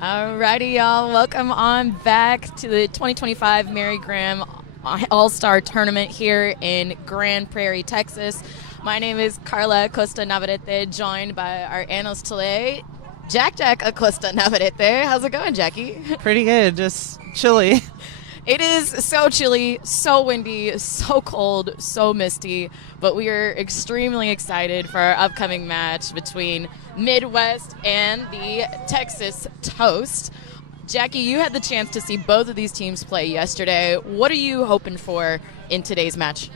Alrighty, y'all. Welcome on back to the 2025 Mary Graham All-Star Tournament here in Grand Prairie, Texas. My name is Carla Acosta Navarrete, joined by our analyst today, Jack Acosta Navarrete. How's it going, Jackie? Pretty good, just chilly. It is so chilly, so windy, so cold, so misty, but we are extremely excited for our upcoming match between Midwest and the Texas Toast. Jackie, you had the chance to see both of these teams play yesterday. What are you hoping for in today's match?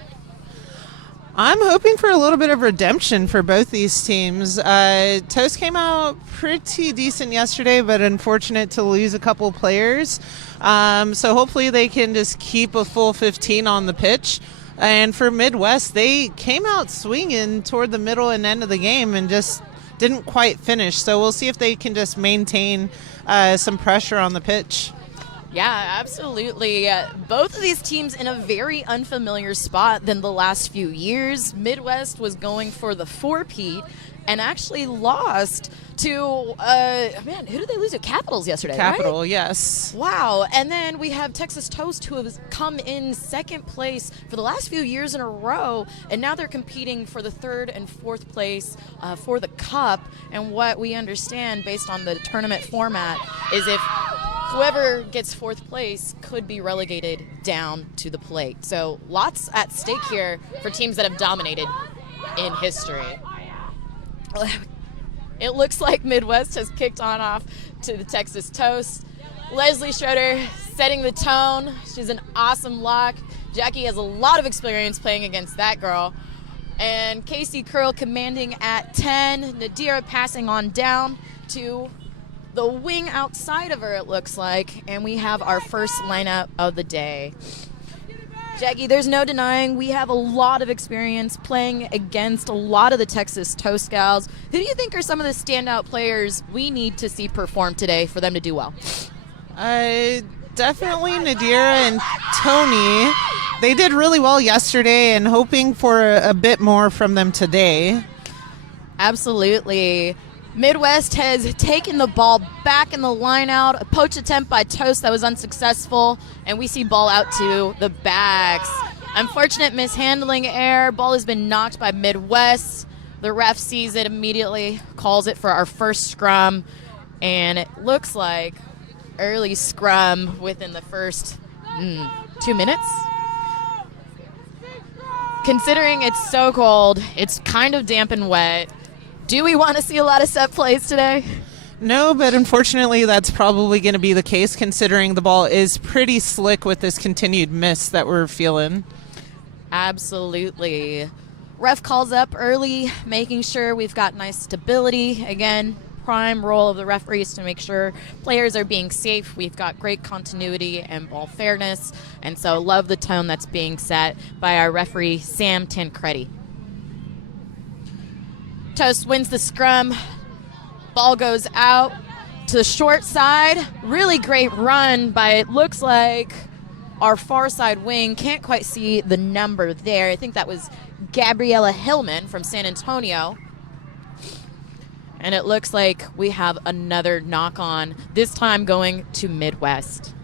I'm hoping for a little bit of redemption for both these teams. Toast came out pretty decent yesterday, but unfortunate to lose a couple players. So hopefully they can just keep a full 15 on the pitch. And for Midwest, they came out swinging toward the middle and end of the game and just didn't quite finish. So we'll see if they can just maintain some pressure on the pitch. Yeah, absolutely. Both of these teams in a very unfamiliar spot than the last few years. Midwest was going for the 4-peat and actually lost to, who did they lose to? Capitals yesterday, Capital, right? yes. Wow. And then we have Texas Toast, who has come in second place for the last few years in a row, and now they're competing for the third and fourth place for the Cup. And what we understand, based on the tournament format, is if whoever gets fourth place could be relegated down to the plate. So lots at stake here for teams that have dominated in history. It looks like Midwest has kicked on off to the Texas Toast. Leslie Schroeder setting the tone. She's an awesome lock. Jackie has a lot of experience playing against that girl. And Casey Curl commanding at 10. Nadira passing on down to the wing outside of her, it looks like. And we have our first lineup of the day. Jackie, there's no denying we have a lot of experience playing against a lot of the Texas Toast gals. Who do you think are some of the standout players we need to see perform today for them to do well? Definitely Nadira and Tony. They did really well yesterday and hoping for a bit more from them today. Absolutely. Midwest has taken the ball back in the line out. A poach attempt by Toast that was unsuccessful. And we see ball out to the backs. Unfortunate mishandling error. Ball has been knocked by Midwest. The ref sees it immediately, calls it for our first scrum. And it looks like early scrum within the first 2 minutes. Considering it's so cold, it's kind of damp and wet. Do we want to see a lot of set plays today? No, but unfortunately that's probably going to be the case considering the ball is pretty slick with this continued mist that we're feeling. Absolutely. Ref calls up early, making sure we've got nice stability. Again, prime role of the referees to make sure players are being safe. We've got great continuity and ball fairness, and so love the tone that's being set by our referee, Sam Tancredi. Toast wins the scrum. Ball goes out to the short side. Really great run by, it looks like, our far side wing. Can't quite see the number there. I think that was Gabriella Hillman from San Antonio. And it looks like we have another knock on, this time going to Midwest.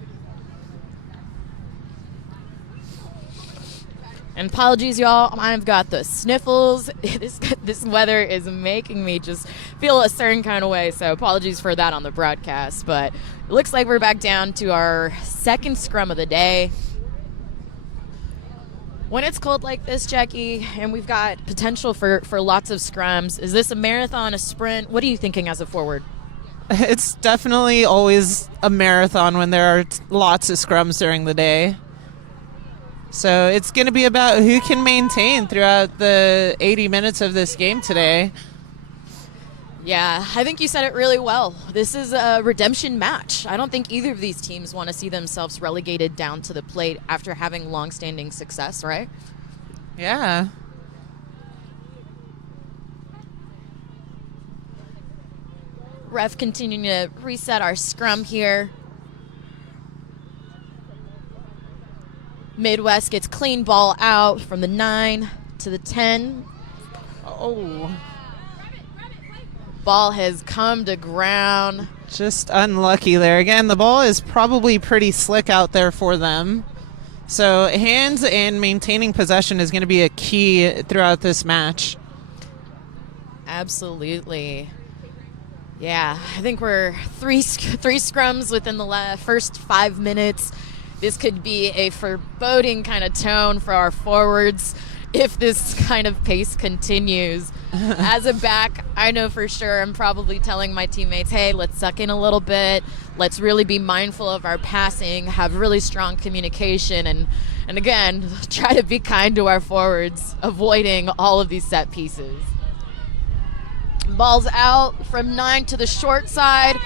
And apologies, y'all. I've got the sniffles. This weather is making me just feel a certain kind of way, so apologies for that on the broadcast. But it looks like we're back down to our second scrum of the day. When it's cold like this, Jackie, and we've got potential for lots of scrums, is this a marathon, a sprint? What are you thinking as a forward? It's definitely always a marathon when there are lots of scrums during the day. So it's going to be about who can maintain throughout the 80 minutes of this game today. Yeah, I think you said it really well. This is a redemption match. I don't think either of these teams want to see themselves relegated down to the plate after having long-standing success, right? Yeah. Ref continuing to reset our scrum here. Midwest gets clean ball out from the 9 to the 10. Oh. ball has come to ground. Just unlucky there. Again, the ball is probably pretty slick out there for them. So hands and maintaining possession is going to be a key throughout this match. Absolutely. Yeah, I think we're three scrums within the first 5 minutes. This could be a foreboding kind of tone for our forwards if this kind of pace continues. As a back, I know for sure I'm probably telling my teammates, hey, let's suck in a little bit. Let's really be mindful of our passing, have really strong communication, and again, try to be kind to our forwards, avoiding all of these set pieces. Ball's out from 9 to the short side.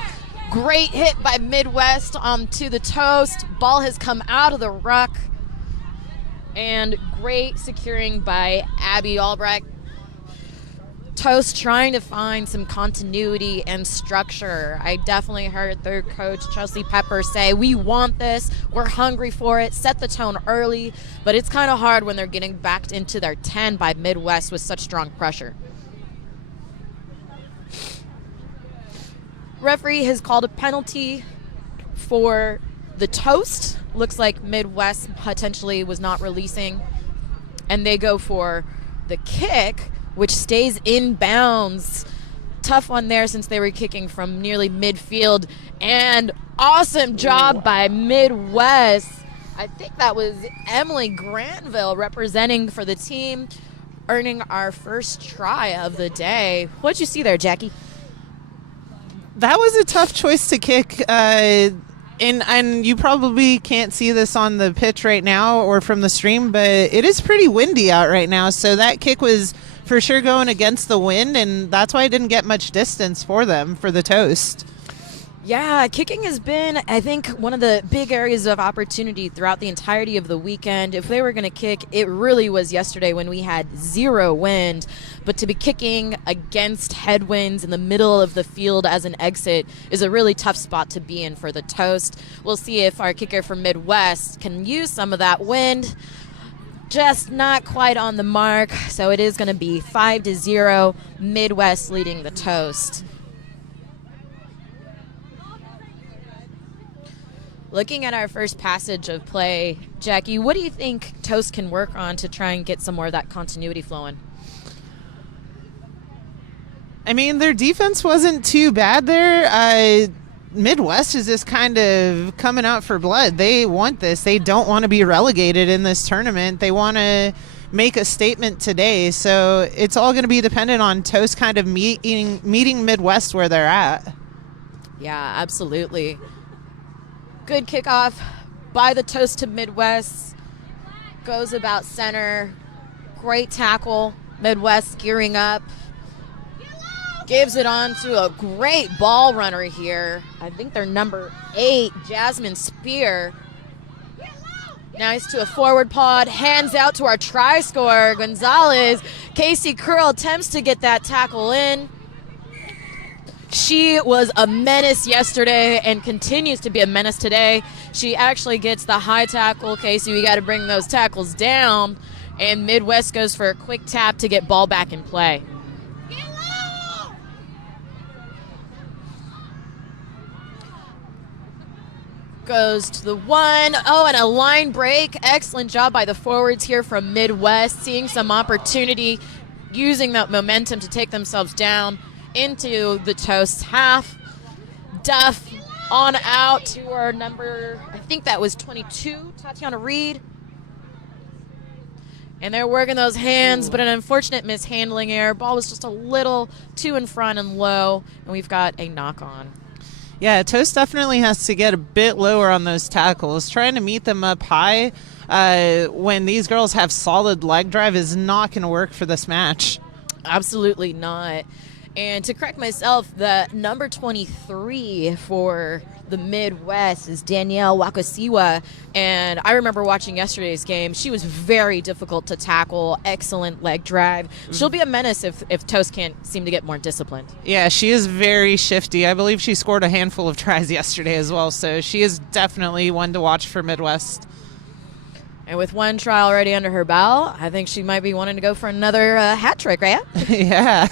Great hit by Midwest onto the toast. Ball has come out of the ruck. And great securing by Abby Albrecht. Toast trying to find some continuity and structure. I definitely heard their coach, Chelsea Pepper, say, we want this, we're hungry for it, set the tone early, but it's kind of hard when they're getting backed into their 10 by Midwest with such strong pressure. Referee has called a penalty for the toast. Looks like Midwest potentially was not releasing. And they go for the kick, which stays in bounds. Tough one there since they were kicking from nearly midfield. And awesome job by Midwest. I think that was Emily Granville representing for the team, earning our first try of the day. What'd you see there, Jackie? That was a tough choice to kick. And you probably can't see this on the pitch right now or from the stream, but it is pretty windy out right now. So that kick was for sure going against the wind, and that's why I didn't get much distance for them for the toast. Yeah, kicking has been, I think, one of the big areas of opportunity throughout the entirety of the weekend. If they were going to kick, it really was yesterday when we had 0 wind. But to be kicking against headwinds in the middle of the field as an exit is a really tough spot to be in for the toast. We'll see if our kicker from Midwest can use some of that wind. Just not quite on the mark. So it is going to be 5-0, Midwest leading the toast. Looking at our first passage of play, Jackie, what do you think Toast can work on to try and get some more of that continuity flowing? I mean, their defense wasn't too bad there. Midwest is just kind of coming out for blood. They want this. They don't want to be relegated in this tournament. They want to make a statement today. So it's all going to be dependent on Toast kind of meeting Midwest where they're at. Yeah, absolutely. Good kickoff by the toast to Midwest. Goes about center. Great tackle. Midwest gearing up. Gives it on to a great ball runner here. I think they're number 8, Jasmine Spear. Nice to a forward pod. Hands out to our try scorer, Gonzalez. Casey Curl attempts to get that tackle in. She was a menace yesterday and continues to be a menace today. She actually gets the high tackle. Casey, we got to bring those tackles down. And Midwest goes for a quick tap to get ball back in play. Goes to the 1. Oh, and a line break. Excellent job by the forwards here from Midwest, seeing some opportunity, using that momentum to take themselves down into the Toast half. Duff on out to our number, I think that was 22, Tatiana Reed. And they're working those hands, but an unfortunate mishandling error. Ball was just a little too in front and low, and we've got a knock on. Yeah, Toast definitely has to get a bit lower on those tackles. Trying to meet them up high when these girls have solid leg drive is not going to work for this match. Absolutely not. And to correct myself, the number 23 for the Midwest is Danielle Wakasiwa. And I remember watching yesterday's game. She was very difficult to tackle, excellent leg drive. She'll be a menace if Toast can't seem to get more disciplined. Yeah, she is very shifty. I believe she scored a handful of tries yesterday as well. So she is definitely one to watch for Midwest. And with one try already under her belt, I think she might be wanting to go for another hat trick, right? Yeah.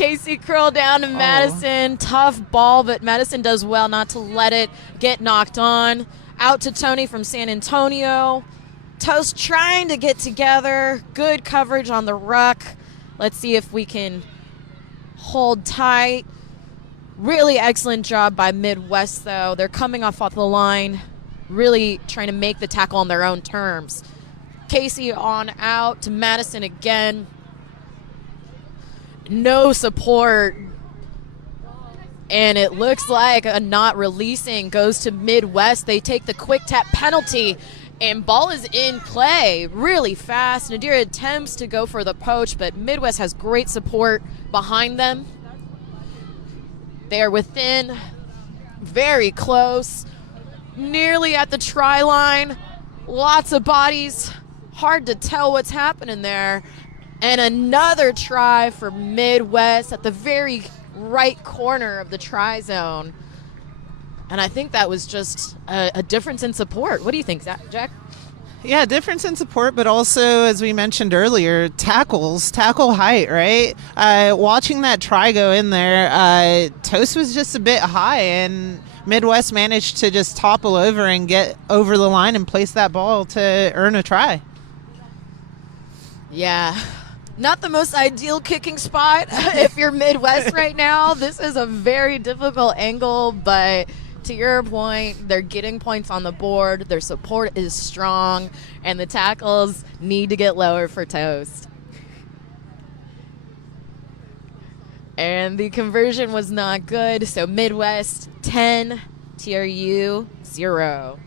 Casey curl down to Madison. Tough ball, but Madison does well not to let it get knocked on. Out to Tony from San Antonio. Toast trying to get together. Good coverage on the ruck. Let's see if we can hold tight. Really excellent job by Midwest, though. They're coming off the line, really trying to make the tackle on their own terms. Casey on out to Madison again. No support. And it looks like a not releasing goes to Midwest. They take the quick tap penalty, and ball is in play really fast. Nadira attempts to go for the poach, but Midwest has great support behind them. They are within, very close, nearly at the try line. Lots of bodies. Hard to tell what's happening there. And another try for Midwest at the very right corner of the try zone. And I think that was just a difference in support. What do you think, Jack? Yeah, difference in support, but also, as we mentioned earlier, tackle height, right? Watching that try go in there, Toast was just a bit high, and Midwest managed to just topple over and get over the line and place that ball to earn a try. Yeah. Not the most ideal kicking spot if you're Midwest right now. This is a very difficult angle, but to your point, they're getting points on the board. Their support is strong, and the tackles need to get lower for Toast. And the conversion was not good, so Midwest 10, TRU 0.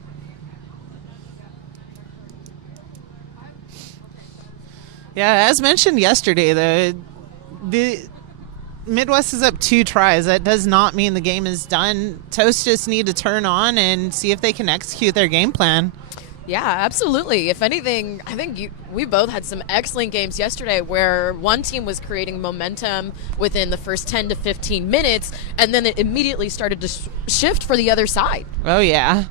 Yeah, as mentioned yesterday, the Midwest is up 2 tries. That does not mean the game is done. Toast just need to turn on and see if they can execute their game plan. Yeah, absolutely. If anything, I think we both had some excellent games yesterday where one team was creating momentum within the first 10 to 15 minutes, and then it immediately started to shift for the other side. Oh, yeah.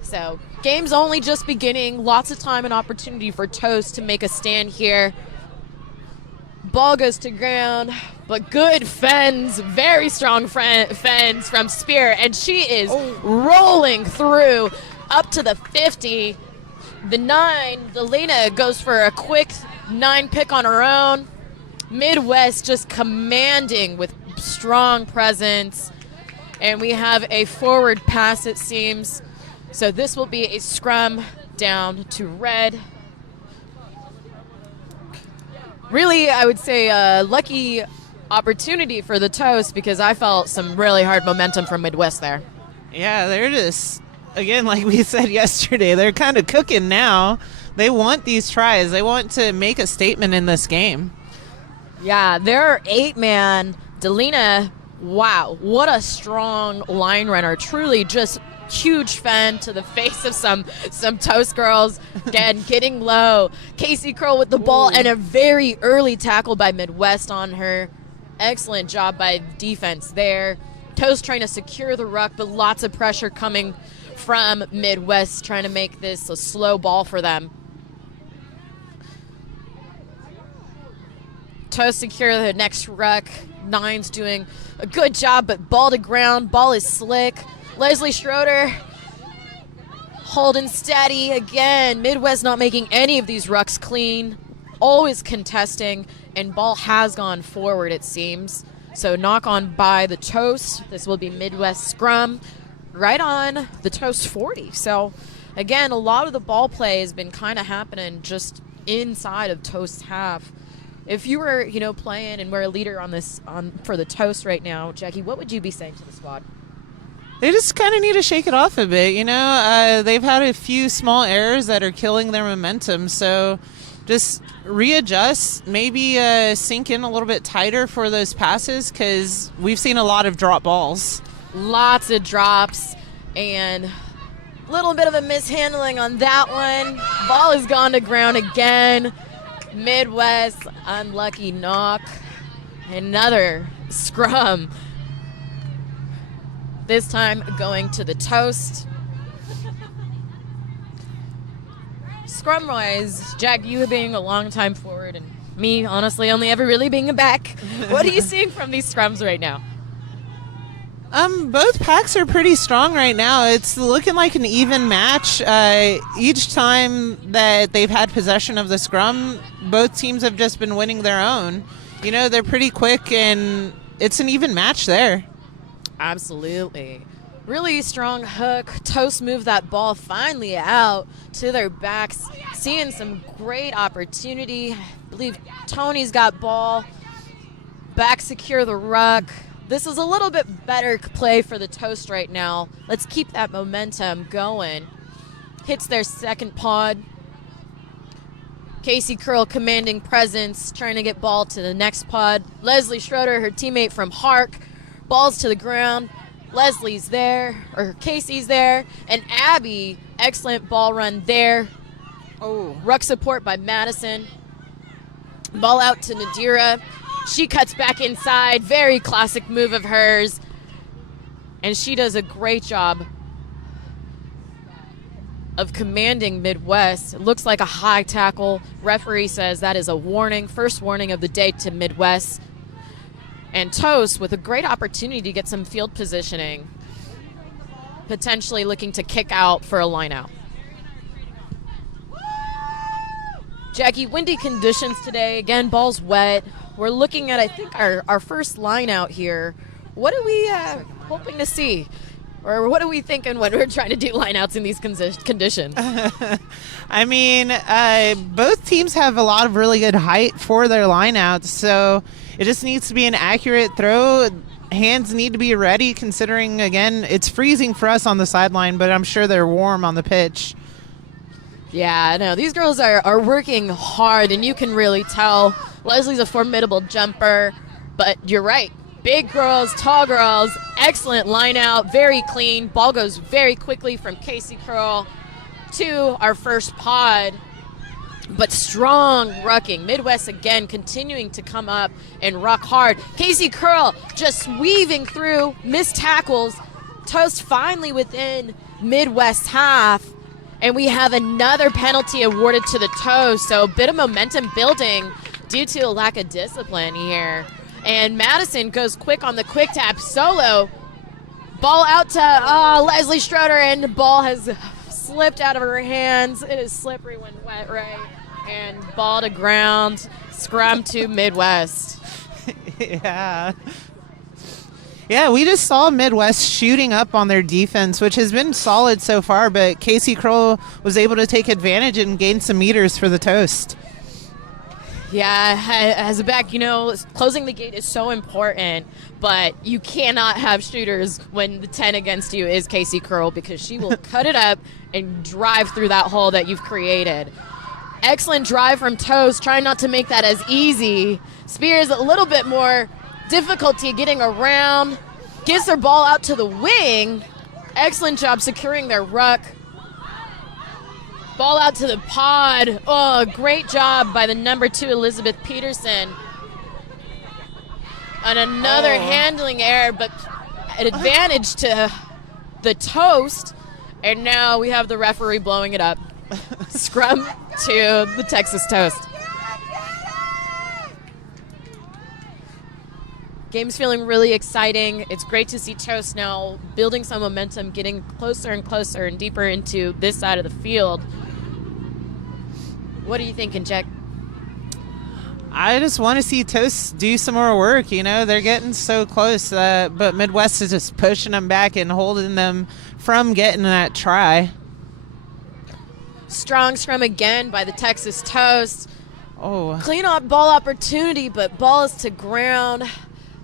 So, game's only just beginning. Lots of time and opportunity for Toast to make a stand here. Ball goes to ground, but good fends, very strong fends from Spear, and she is rolling through up to the 50. The 9, Delena goes for a quick 9 pick on her own. Midwest just commanding with strong presence, and we have a forward pass, it seems. So this will be a scrum down to red. Really, I would say a lucky opportunity for the Toast because I felt some really hard momentum from Midwest there. Yeah, they're just, again, like we said yesterday, they're kind of cooking now. They want these tries. They want to make a statement in this game. Yeah, their 8-man, Delena, wow, what a strong line runner. Truly just huge fan to the face of some Toast girls. Again, getting low. Casey Curl with the ball and a very early tackle by Midwest on her. Excellent job by defense there. Toast trying to secure the ruck, but lots of pressure coming from Midwest, trying to make this a slow ball for them. Toast secure the next ruck. 9's doing a good job, but ball to ground. Ball is slick. Leslie Schroeder holding steady again. Midwest not making any of these rucks clean. Always contesting, and ball has gone forward, it seems. So knock on by the Toast. This will be Midwest scrum right on the Toast 40. So again, a lot of the ball play has been kind of happening just inside of Toast's half. If you were, playing and we're a leader for the Toast right now, Jackie, what would you be saying to the squad? They just kind of need to shake it off a bit, They've had a few small errors that are killing their momentum, so just readjust, maybe sink in a little bit tighter for those passes because we've seen a lot of drop balls. Lots of drops and a little bit of a mishandling on that one. Ball has gone to ground again. Midwest, unlucky knock. Another scrum. This time going to the Toast. Scrum-wise, Jack, you being a long time forward and Me, honestly, only ever really being a back. What are you seeing from these scrums right now? Both packs are pretty strong right now. It's looking like an even match. Each time that they've had possession of the scrum, both teams have just been winning their own. You know, they're pretty quick, and it's an even match there. Absolutely. Really strong hook. Toast moved that ball finally out to their backs. Seeing some great opportunity. I believe Tony's got ball. Back secure the ruck. This is a little bit better play for the Toast right now. Let's keep that momentum going. Hits their second pod. Casey Curl commanding presence, trying to get ball to the next pod. Leslie Schroeder, her teammate from Hark, balls to the ground. Leslie's there, or Casey's there, and Abby, excellent ball run there. Oh, ruck support by Madison. Ball out to Nadira. She cuts back inside, very classic move of hers, and she does a great job of commanding Midwest. It looks like a high tackle. Referee says that is a warning, first warning of the day to Midwest. And Toast with a great opportunity to get some field positioning, potentially looking to kick out for a line out. Jackie, windy conditions today. Again, ball's wet. We're looking at, I think, our first line out here. What are we hoping to see? Or what are we thinking when we're trying to do lineouts in these conditions? I mean, both teams have a lot of really good height for their lineouts, so it just needs to be an accurate throw. Hands need to be ready, considering, again, it's freezing for us on the sideline, but I'm sure they're warm on the pitch. Yeah, no, these girls are working hard, and you can really tell. Leslie's a formidable jumper, but you're right. Big girls, tall girls, excellent line out, very clean. Ball goes very quickly from Casey Curl to our first pod, but strong rucking. Midwest again continuing to come up and ruck hard. Casey Curl just weaving through, missed tackles. Toast finally within Midwest half, and we have another penalty awarded to the Toast, so a bit of momentum building due to a lack of discipline here. And Madison goes quick on the quick tap solo. Ball out to Leslie Schroeder, and the ball has slipped out of her hands. It is slippery when wet, right? And ball to ground. Scrum to Midwest. Yeah. Yeah, we just saw Midwest shooting up on their defense, which has been solid so far, but Casey Kroll was able to take advantage and gain some meters for the Toast. Yeah, as a back, you know, closing the gate is so important, but you cannot have shooters when the 10 against you is Casey Curl, because she will cut it up and drive through that hole that you've created. Excellent drive from Toast, trying not to make that as easy. Spears a little bit more difficulty getting around, gives their ball out to the wing. Excellent job securing their ruck. Ball out to the pod. Oh, great job by the number 2, Elizabeth Peterson. And another handling error, but an advantage to the Toast. And now we have the referee blowing it up. Scrum to the Texas Toast. Game's feeling really exciting. It's great to see Toast now building some momentum, getting closer and closer and deeper into this side of the field. What are you thinking, Jack? I just want to see Toast do some more work. You know, they're getting so close, but Midwest is just pushing them back and holding them from getting that try. Strong scrum again by the Texas Toast. Oh. Clean up ball opportunity, but ball is to ground.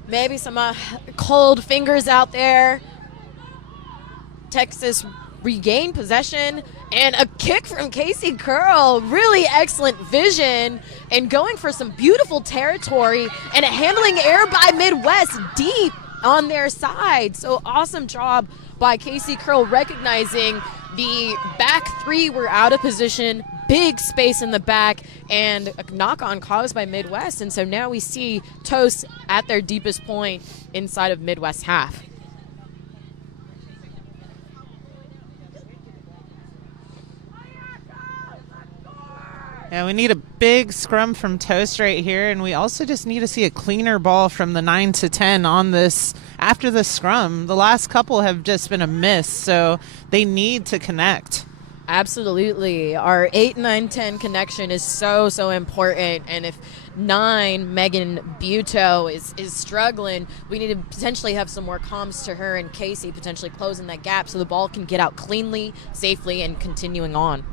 Maybe some cold fingers out there. Texas regained possession, and a kick from Casey Curl. Really excellent vision and going for some beautiful territory, and a handling error by Midwest deep on their side. So awesome job by Casey Curl, recognizing the back 3 were out of position, big space in the back, and a knock-on caused by Midwest. And so now we see Toast at their deepest point inside of Midwest half. Yeah, we need a big scrum from Toast right here, and we also just need to see a cleaner ball from the 9 to 10 on this after the scrum. The last couple have just been a miss, so they need to connect. Absolutely. Our 8, 9, 10 connection is so important, and if 9, Megan Buto, is struggling, we need to potentially have some more comms to her and Casey, potentially closing that gap so the ball can get out cleanly, safely, and continuing on.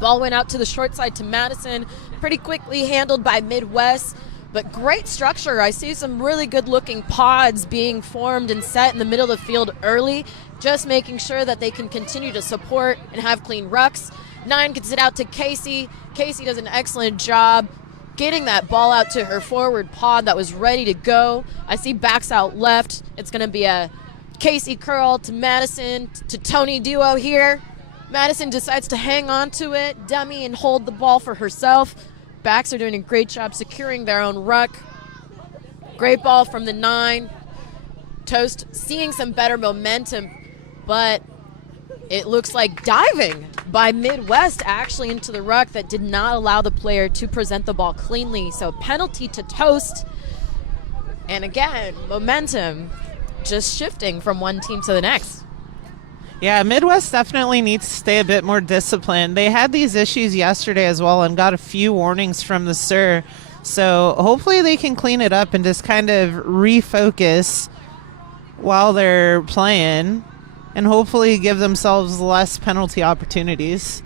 Ball went out to the short side to Madison, pretty quickly handled by Midwest, but great structure. I see some really good-looking pods being formed and set in the middle of the field early, just making sure that they can continue to support and have clean rucks. 9 gets it out to Casey. Casey does an excellent job getting that ball out to her forward pod that was ready to go. I see backs out left. It's going to be a Casey curl to Madison to Tony duo here. Madison decides to hang on to it, dummy, and hold the ball for herself. Backs are doing a great job securing their own ruck. Great ball from the 9. Toast seeing some better momentum, but it looks like diving by Midwest actually into the ruck that did not allow the player to present the ball cleanly. So penalty to Toast. And again, momentum just shifting from one team to the next. Yeah, Midwest definitely needs to stay a bit more disciplined. They had these issues yesterday as well and got a few warnings from the SIR. So hopefully they can clean it up and just kind of refocus while they're playing and hopefully give themselves less penalty opportunities.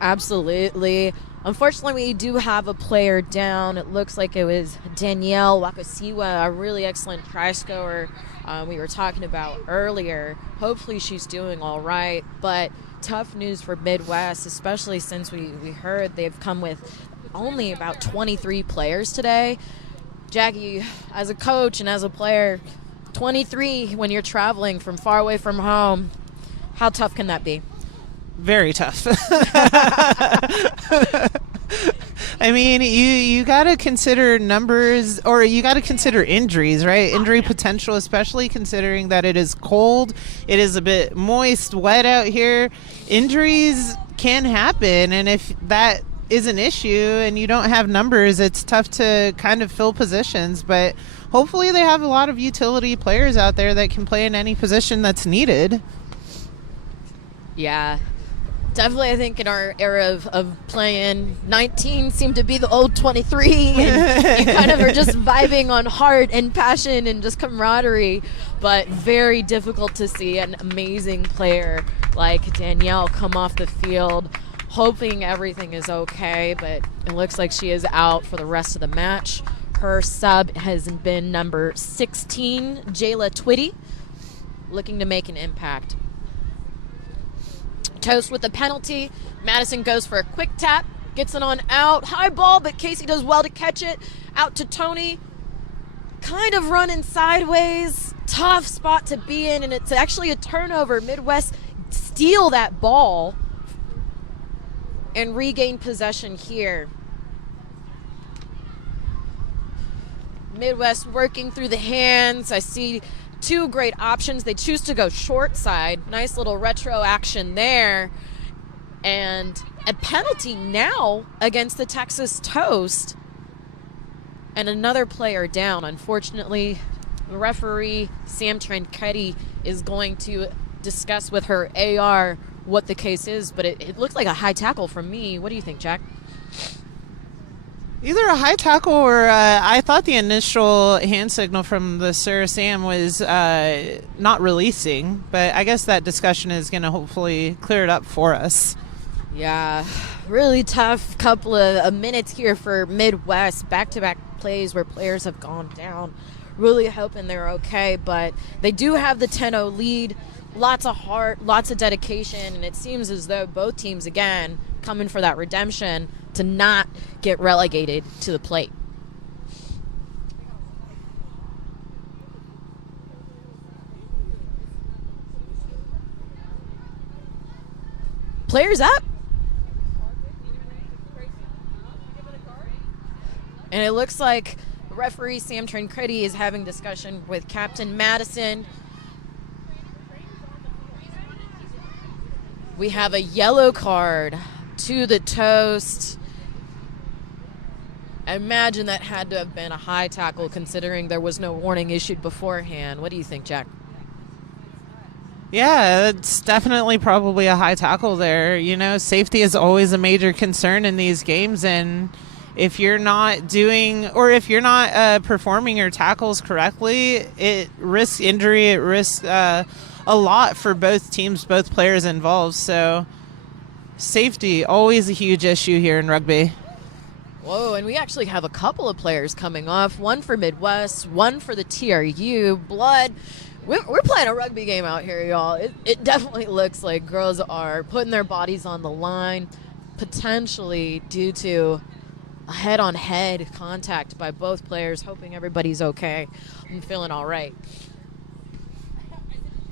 Absolutely. Unfortunately, we do have a player down. It looks like it was Danielle Wakasiwa, a really excellent try scorer we were talking about earlier. Hopefully she's doing all right, but tough news for Midwest, especially since we heard they've come with only about 23 players today. Jackie, as a coach and as a player, 23 when you're traveling from far away from home, how tough can that be? Very tough. I mean, you got to consider numbers, or you got to consider injuries, right? Injury potential, especially considering that it is cold. It is a bit moist, wet out here. Injuries can happen, and if that is an issue and you don't have numbers, it's tough to kind of fill positions. But hopefully they have a lot of utility players out there that can play in any position that's needed. Yeah. Definitely, I think in our era of playing, 19 seemed to be the old 23, and you kind of are just vibing on heart and passion and just camaraderie, but very difficult to see an amazing player like Danielle come off the field, hoping everything is okay, but it looks like she is out for the rest of the match. Her sub has been number 16, Jayla Twitty, looking to make an impact. Toast with the penalty. Madison goes for a quick tap, gets it on out. High ball, but Casey does well to catch it. Out to Tony. Kind of running sideways. Tough spot to be in, and it's actually a turnover. Midwest steal that ball and regain possession here. Midwest working through the hands. I see two great options. They choose to go short side. Nice little retro action there. And a penalty now against the Texas Toast. And another player down. Unfortunately, the referee, Sam Tranchetti, is going to discuss with her AR what the case is. But it looked like a high tackle from me. What do you think, Jack? Either a high tackle or I thought the initial hand signal from the Sir Sam was not releasing, but I guess that discussion is going to hopefully clear it up for us. Yeah, really tough couple of minutes here for Midwest. Back-to-back plays where players have gone down. Really hoping they're okay, but they do have the 10-0 lead. Lots of heart, lots of dedication, and it seems as though both teams, again, coming for that redemption to not get relegated to the plate. Players up. And it looks like referee Sam Tranchetti is having discussion with Captain Madison. We have a yellow card to the toast. I imagine that had to have been a high tackle considering there was no warning issued beforehand. What do you think, Jack? Yeah, it's definitely probably a high tackle there. You know, safety is always a major concern in these games, and if you're not doing or if you're not performing your tackles correctly, it risks injury. It risks a lot for both teams, both players involved. So safety, always a huge issue here in rugby. Whoa, and we actually have a couple of players coming off, one for Midwest, one for the TRU. Blood. We're playing a rugby game out here, y'all. It definitely looks like girls are putting their bodies on the line, potentially due to a head-on-head contact by both players, hoping everybody's okay. I'm feeling all right.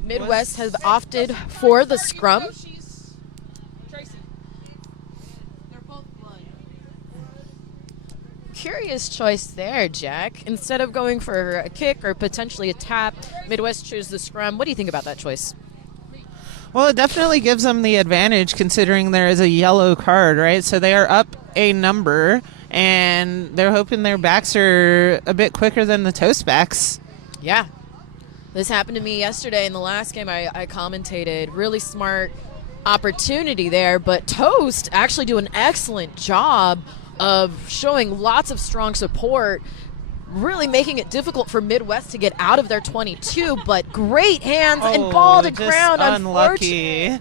Midwest has opted for the scrum. Curious choice there, Jack. Instead of going for a kick or potentially a tap, Midwest chose the scrum. What do you think about that choice? Well, it definitely gives them the advantage considering there is a yellow card, right? So they are up a number, and they're hoping their backs are a bit quicker than the toast backs. Yeah. This happened to me yesterday in the last game I commentated. Really smart opportunity there, but Toast actually do an excellent job of showing lots of strong support, really making it difficult for Midwest to get out of their 22, but great hands and ball to ground. Unlucky.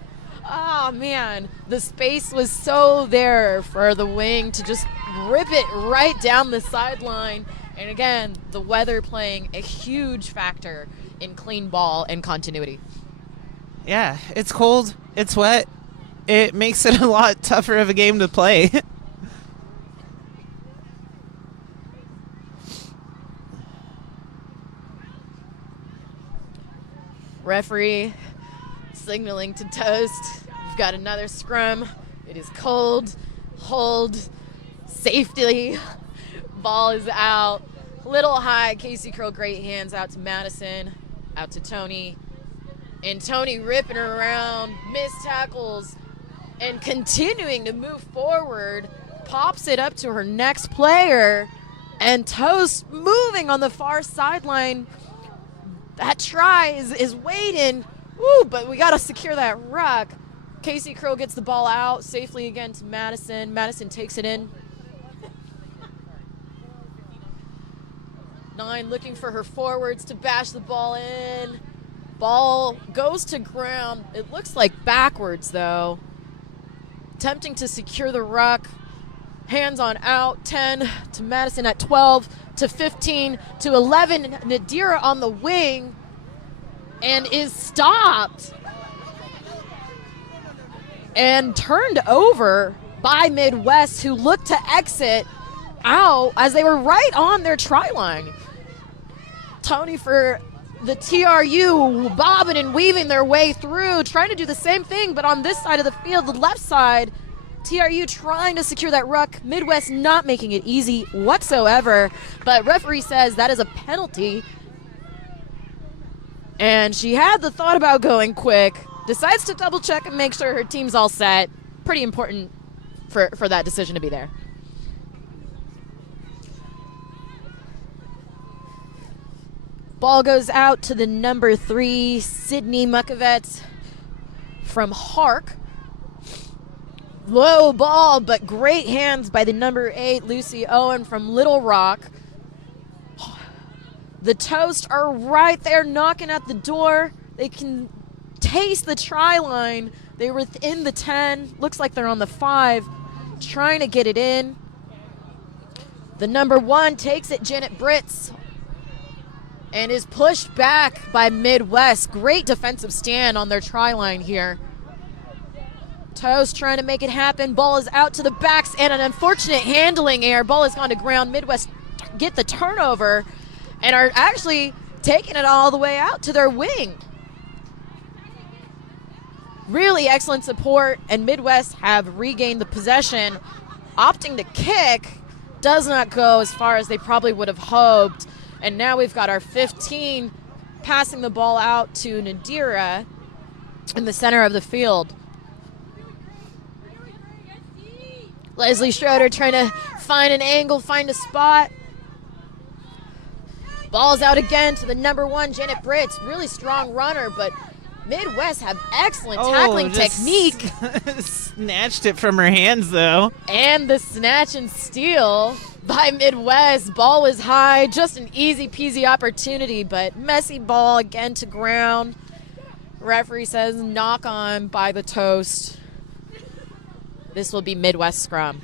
Oh, man. The space was so there for the wing to just rip it right down the sideline. And again, the weather playing a huge factor in clean ball and continuity. Yeah, it's cold, it's wet. It makes it a lot tougher of a game to play. Referee signaling to Toast. We've got another scrum. It is cold. Hold. Safety. Ball is out. Little high. Casey Curl, great hands out to Madison. Out to Tony. And Tony ripping her around. Missed tackles. And continuing to move forward. Pops it up to her next player. And Toast moving on the far sideline. That try is waiting. Woo, but we got to secure that ruck. Casey Crow gets the ball out safely again to Madison. Madison takes it in. 9 looking for her forwards to bash the ball in. Ball goes to ground. It looks like backwards, though. Attempting to secure the ruck. Hands on out. 10 to Madison at 12. To 15 to 11. Nadira on the wing and is stopped and turned over by Midwest, who looked to exit out as they were right on their try line. Tony for the TRU bobbing and weaving their way through, trying to do the same thing, but on this side of the field, the left side, TRU trying to secure that ruck. Midwest not making it easy whatsoever, but referee says that is a penalty. And she had the thought about going quick, decides to double check and make sure her team's all set. Pretty important for that decision to be there. Ball goes out to the number 3, Sydney Muckavet from Hark. Low ball, but great hands by the number 8, Lucy Owen from Little Rock. The Toast are right there knocking at the door. They can taste the try line. They were within the 10. Looks like they're on the 5, trying to get it in. The number 1 takes it, Janet Britz, and is pushed back by Midwest. Great defensive stand on their try line here. Toast trying to make it happen. Ball is out to the backs, and an unfortunate handling error. Ball has gone to ground. Midwest get the turnover and are actually taking it all the way out to their wing. Really excellent support, and Midwest have regained the possession. Opting to kick does not go as far as they probably would have hoped. And now we've got our 15 passing the ball out to Nadira in the center of the field. Leslie Schroeder trying to find an angle, find a spot. Ball's out again to the number 1, Janet Britz. Really strong runner, but Midwest have excellent tackling technique. Snatched it from her hands, though. And the snatch and steal by Midwest. Ball was high, just an easy peasy opportunity, but messy ball again to ground. Referee says knock on by the toast. This will be Midwest scrum.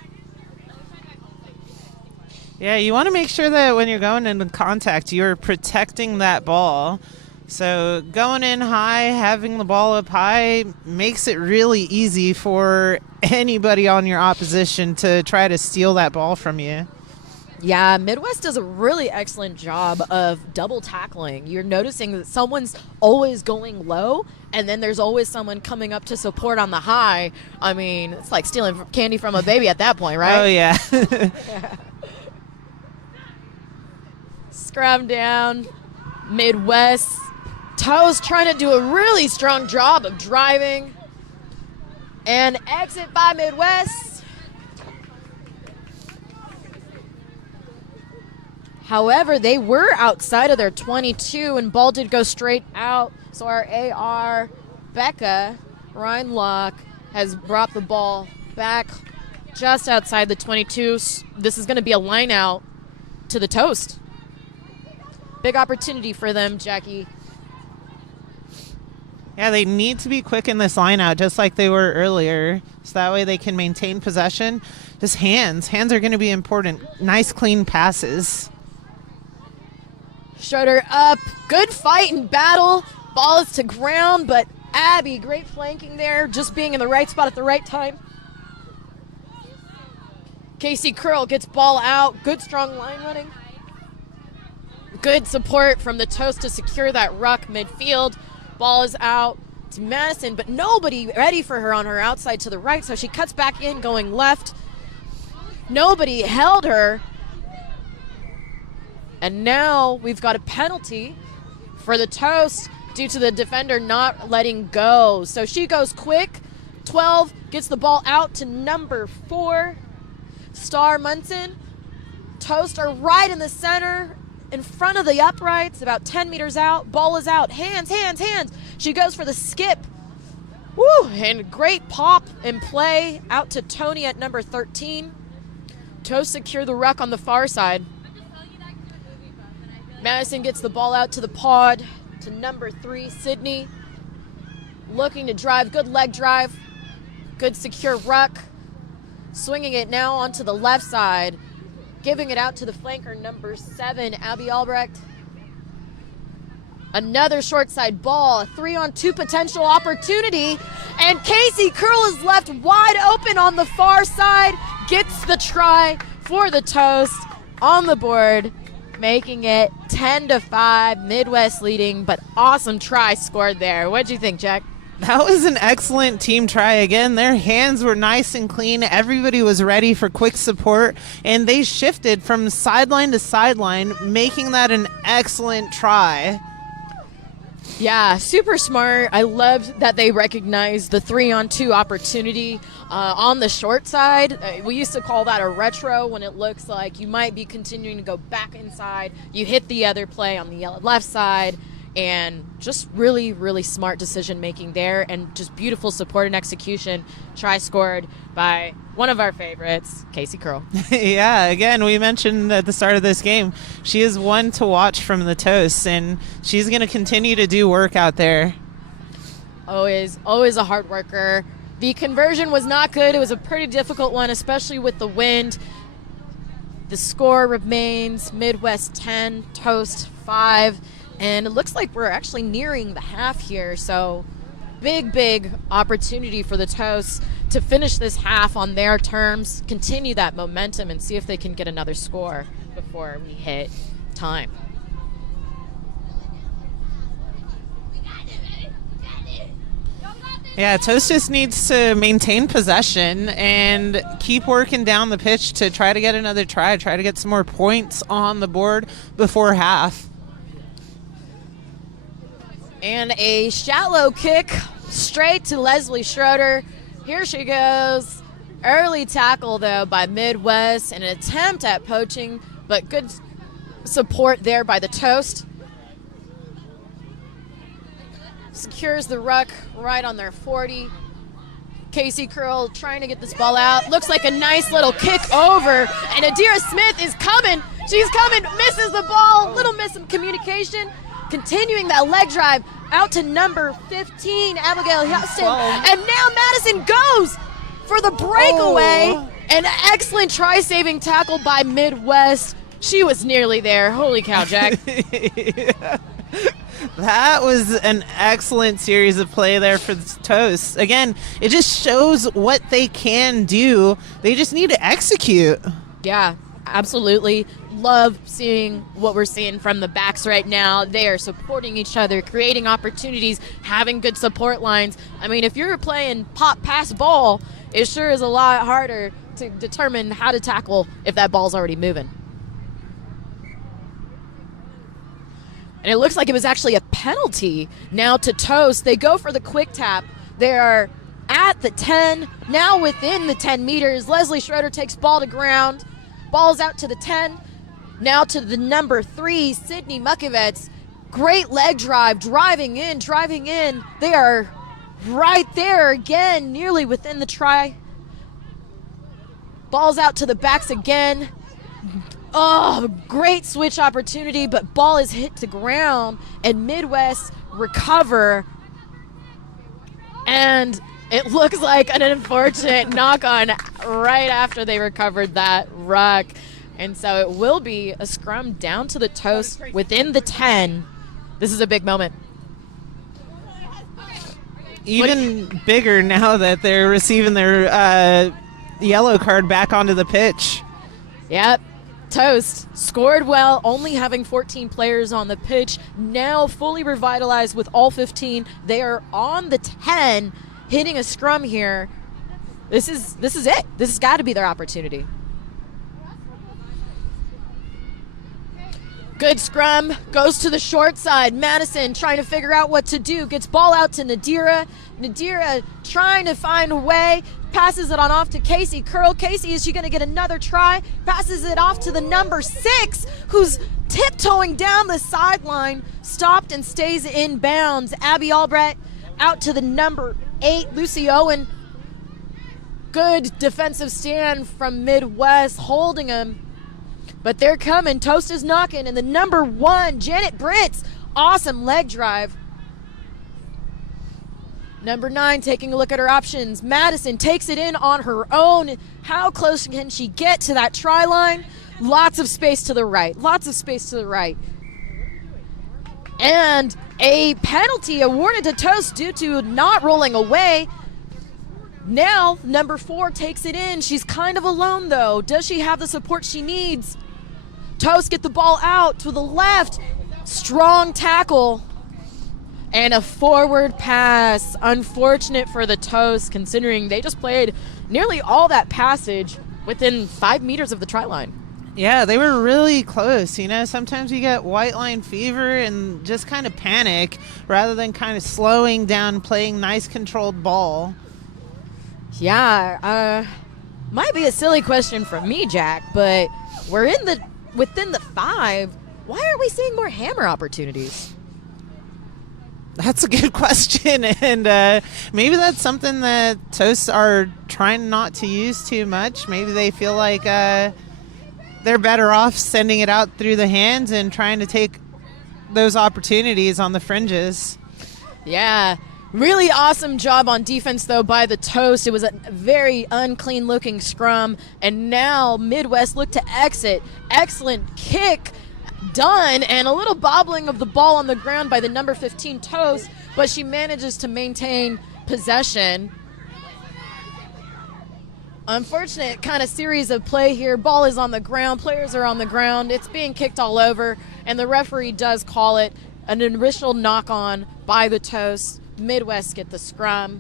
Yeah, you want to make sure that when you're going into contact, you're protecting that ball. So going in high, having the ball up high makes it really easy for anybody on your opposition to try to steal that ball from you. Yeah, Midwest does a really excellent job of double tackling. You're noticing that someone's always going low, and then there's always someone coming up to support on the high. I mean, it's like stealing candy from a baby at that point, right? Oh, yeah. Scrum down, Midwest. Toast trying to do a really strong job of driving. And exit by Midwest. However, they were outside of their 22, and ball did go straight out. So our AR, Becca Reinlock, has brought the ball back just outside the 22. This is going to be a line out to the Toast. Big opportunity for them, Jackie. Yeah, they need to be quick in this line out, just like they were earlier, so that way they can maintain possession. Just hands. Hands are going to be important. Nice, clean passes. Schroeder up. Good fight and battle. Ball is to ground, but Abby, great flanking there, just being in the right spot at the right time. Casey Curl gets ball out. Good, strong line running. Good support from the Toast to secure that ruck midfield. Ball is out to Madison, but nobody ready for her on her outside to the right, so she cuts back in going left. Nobody held her. And now we've got a penalty for the Toast due to the defender not letting go. So she goes quick. 12 gets the ball out to number 4, Star Munson. Toast are right in the center, in front of the uprights, about 10 meters out. Ball is out. Hands, hands, hands. She goes for the skip. Woo! And great pop and play out to Tony at number 13. Toast secure the ruck on the far side. Madison gets the ball out to the pod to number 3, Sydney. Looking to drive. Good leg drive. Good secure ruck. Swinging it now onto the left side. Giving it out to the flanker, number 7, Abby Albrecht. Another short side ball, a 3-on-2 potential opportunity, and Casey Curl is left wide open on the far side, gets the try for the Toast on the board, making it 10-5, Midwest leading, but awesome try scored there. What'd you think, Jack? That was an excellent team try. Again, their hands were nice and clean. Everybody was ready for quick support, and they shifted from sideline to sideline, making that an excellent try. Yeah, super smart. I loved that they recognized the 3-on-2 opportunity on the short side. We used to call that a retro, when it looks like you might be continuing to go back inside. You hit the other play on the left side. And just really, really smart decision making there, and just beautiful support and execution. Try scored by one of our favorites, Casey Curl. Yeah, again, we mentioned at the start of this game, she is one to watch from the Toast, and she's going to continue to do work out there. Always a hard worker. The conversion was not good. It was a pretty difficult one, especially with the wind. The score remains Midwest 10, Toast 5. And it looks like we're actually nearing the half here, so big opportunity for the Toast to finish this half on their terms, continue that momentum, and see if they can get another score before we hit time. Yeah, Toast just needs to maintain possession and keep working down the pitch to try to get another try to get some more points on the board before half. And a shallow kick straight to Leslie Schroeder. Here she goes. Early tackle, though, by Midwest, an attempt at poaching, but good support there by the Toast. Secures the ruck right on their 40. Casey Curl trying to get this ball out. Looks like a nice little kick over, and Adira Smith is coming. She's coming, misses the ball. Little miss of communication. Continuing that leg drive out to number 15, Abigail Houston. And now Madison goes for the breakaway. An excellent try-saving tackle by Midwest. She was nearly there. Holy cow, Jack. That was an excellent series of play there for the Toast. Again, it just shows what they can do. They just need to execute. Yeah, absolutely. Love seeing what we're seeing from the backs right now. They are supporting each other, creating opportunities, having good support lines. I mean, if you're playing pop pass ball, it sure is a lot harder to determine how to tackle if that ball's already moving. And it looks like it was actually a penalty now to Toast. They go for the quick tap. They are at the 10, now within the 10 meters. Leslie Schroeder takes ball to ground. Ball's out to the 10. Now to the number 3, Sydney Mukovets. Great leg drive, driving in. They are right there again, nearly within the try. Ball's out to the backs again. Oh, great switch opportunity, but ball is hit to ground, and Midwest recover. And it looks like an unfortunate knock-on right after they recovered that ruck. And so it will be a scrum down to the Toast within the 10. This is a big moment. Even bigger now that they're receiving their yellow card back onto the pitch. Yep. Toast scored well, only having 14 players on the pitch. Now fully revitalized with all 15. They are on the 10, hitting a scrum here. This is it. This has got to be their opportunity. Good scrum, goes to the short side. Madison trying to figure out what to do. Gets ball out to Nadira. Nadira trying to find a way. Passes it on off to Casey Curl. Casey, is she going to get another try? Passes it off to the number 6, who's tiptoeing down the sideline. Stopped and stays in bounds. Abby Albrecht out to the number 8, Lucy Owen. Good defensive stand from Midwest, holding him. But they're coming. Toast is knocking. And the number 1, Janet Britz. Awesome leg drive. Number 9 taking a look at her options. Madison takes it in on her own. How close can she get to that try line? Lots of space to the right. And a penalty awarded to Toast due to not rolling away. Now, number 4 takes it in. She's kind of alone, though. Does she have the support she needs? Toast get the ball out to the left. Strong tackle. And a forward pass. Unfortunate for the Toast, considering they just played nearly all that passage within 5 meters of the try line. Yeah, they were really close. You know, sometimes you get white line fever and just kind of panic rather than kind of slowing down, playing nice controlled ball. Yeah, might be a silly question from me, Jack, but we're within the 5. Why aren't we seeing more hammer opportunities? That's a good question, and maybe that's something that Toasts are trying not to use too much. Maybe they feel like they're better off sending it out through the hands and trying to take those opportunities on the fringes. Yeah, really awesome job on defense, though, by the Toast. It was a very unclean-looking scrum, and now Midwest look to exit. Excellent kick. Done, and a little bobbling of the ball on the ground by the number 15 Toast, but she manages to maintain possession. Unfortunate kind of series of play here. Ball is on the ground, players are on the ground, it's being kicked all over, and the referee does call it an initial knock-on by the Toast. Midwest get the scrum.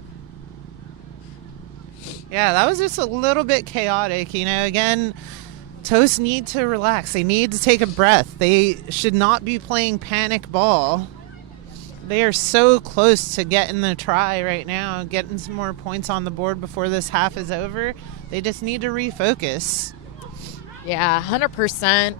Yeah, that was just a little bit chaotic, you know. Again, Toast need to relax. They need to take a breath. They should not be playing panic ball. They are so close to getting the try right now, getting some more points on the board before this half is over. They just need to refocus. Yeah, 100%.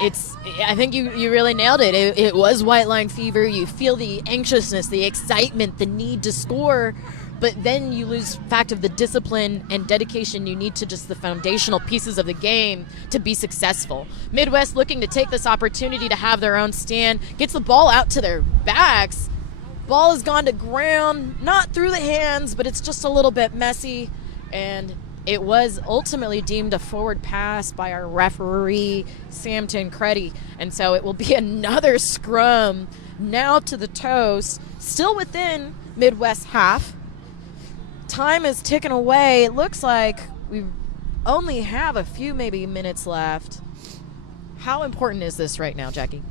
I think you really nailed it. It was white line fever. You feel the anxiousness, the excitement, the need to score, but then you lose fact of the discipline and dedication you need to just the foundational pieces of the game to be successful. Midwest looking to take this opportunity to have their own stand, gets the ball out to their backs. Ball has gone to ground, not through the hands, but it's just a little bit messy, and it was ultimately deemed a forward pass by our referee, Sam Tancredi. And so it will be another scrum now to the toast, still within Midwest half. Time is ticking away. It looks like we only have a few maybe minutes left. How important is this right now, Jackie?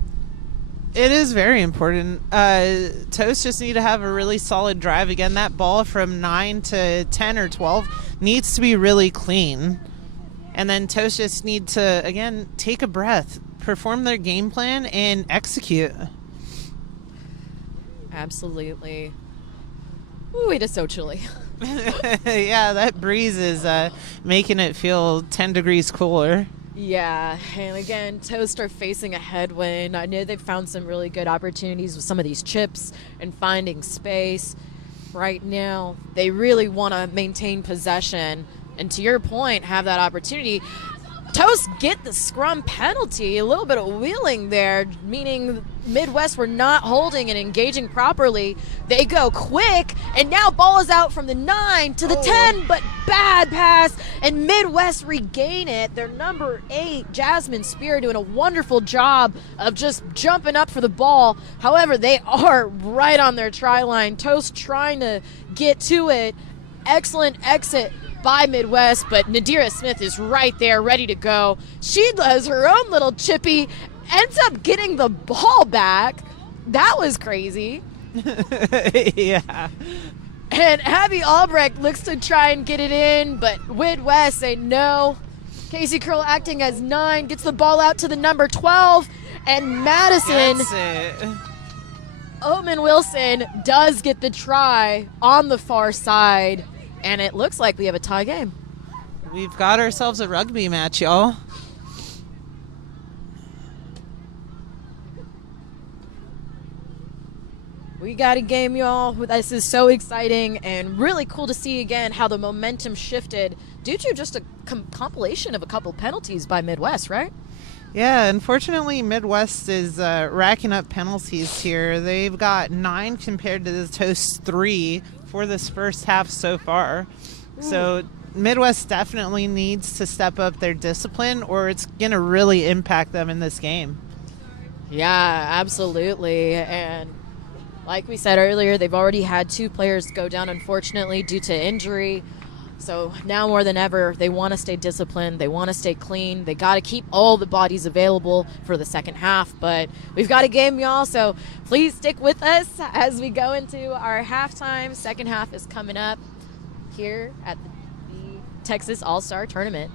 It is very important. Toast just need to have a really solid drive. Again, that ball from 9 to 10 or 12 needs to be really clean. And then Toast just need to, again, take a breath, perform their game plan, and execute. Absolutely. Ooh, it is so chilly. Yeah, that breeze is making it feel 10 degrees cooler. Yeah, and again, Toast are facing a headwind. I know they've found some really good opportunities with some of these chips and finding space. Right now, they really want to maintain possession, and to your point, have that opportunity. Toast get the scrum penalty, a little bit of wheeling there, meaning Midwest were not holding and engaging properly. They go quick, and now ball is out from the 9 to the 10, but bad pass, and Midwest regain it. Their number 8, Jasmine Spear, doing a wonderful job of just jumping up for the ball. However, they are right on their try line. Toast trying to get to it. Excellent exit by Midwest, but Nadira Smith is right there ready to go. She does her own little chippy, ends up getting the ball back. That was crazy. Yeah. And Abby Albrecht looks to try and get it in, but Midwest say no. Casey Curl acting as 9, gets the ball out to the number 12, and Madison Oatman Wilson does get the try on the far side. And it looks like we have a tie game. We've got ourselves a rugby match, y'all. We got a game, y'all. This is so exciting and really cool to see again how the momentum shifted due to just a compilation of a couple penalties by Midwest, right? Yeah, unfortunately, Midwest is racking up penalties here. They've got 9 compared to the Toast 3 for this first half so far. So Midwest definitely needs to step up their discipline, or it's going to really impact them in this game. Yeah, absolutely. And like we said earlier, they've already had 2 players go down, unfortunately, due to injury. So now more than ever, they want to stay disciplined. They want to stay clean. They got to keep all the bodies available for the second half. But we've got a game, y'all, so please stick with us as we go into our halftime. Second half is coming up here at the Texas All-Star Tournament.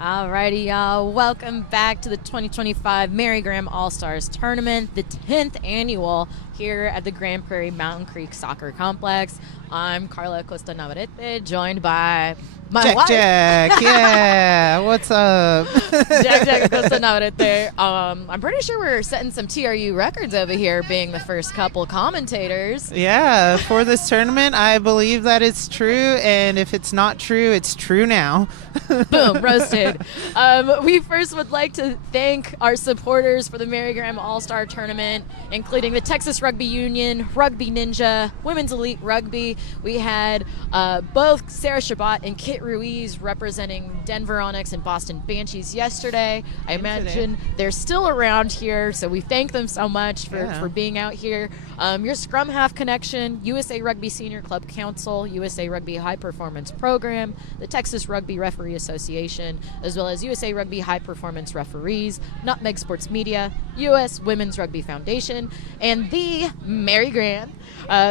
Alrighty, y'all. Welcome back to the 2025 Mary Graham Allstars Tournament, the 10th annual here at the Grand Prairie Mountain Creek Soccer Complex. I'm Carla Costa Navarrete, joined by my wife. Jack, yeah, what's up? Jack Costa Navarrete. I'm pretty sure we're setting some TRU records over here, being the first couple commentators. Yeah, for this tournament, I believe that it's true, and if it's not true, it's true now. Boom, roasted. We first would like to thank our supporters for the Mary Graham All-Star Tournament, including the Texas Rugby Union, Rugby Ninja, Women's Elite Rugby. We had both Sarah Shabbat and Kit Ruiz representing Denver Onyx and Boston Banshees yesterday. I imagine they're still around here, so we thank them so much for being out here. Your Scrum Half Connection, USA Rugby Senior Club Council, USA Rugby High Performance Program, the Texas Rugby Referee Association, as well as USA Rugby High Performance Referees, Nutmeg Sports Media, U.S. Women's Rugby Foundation, and the Mary Graham,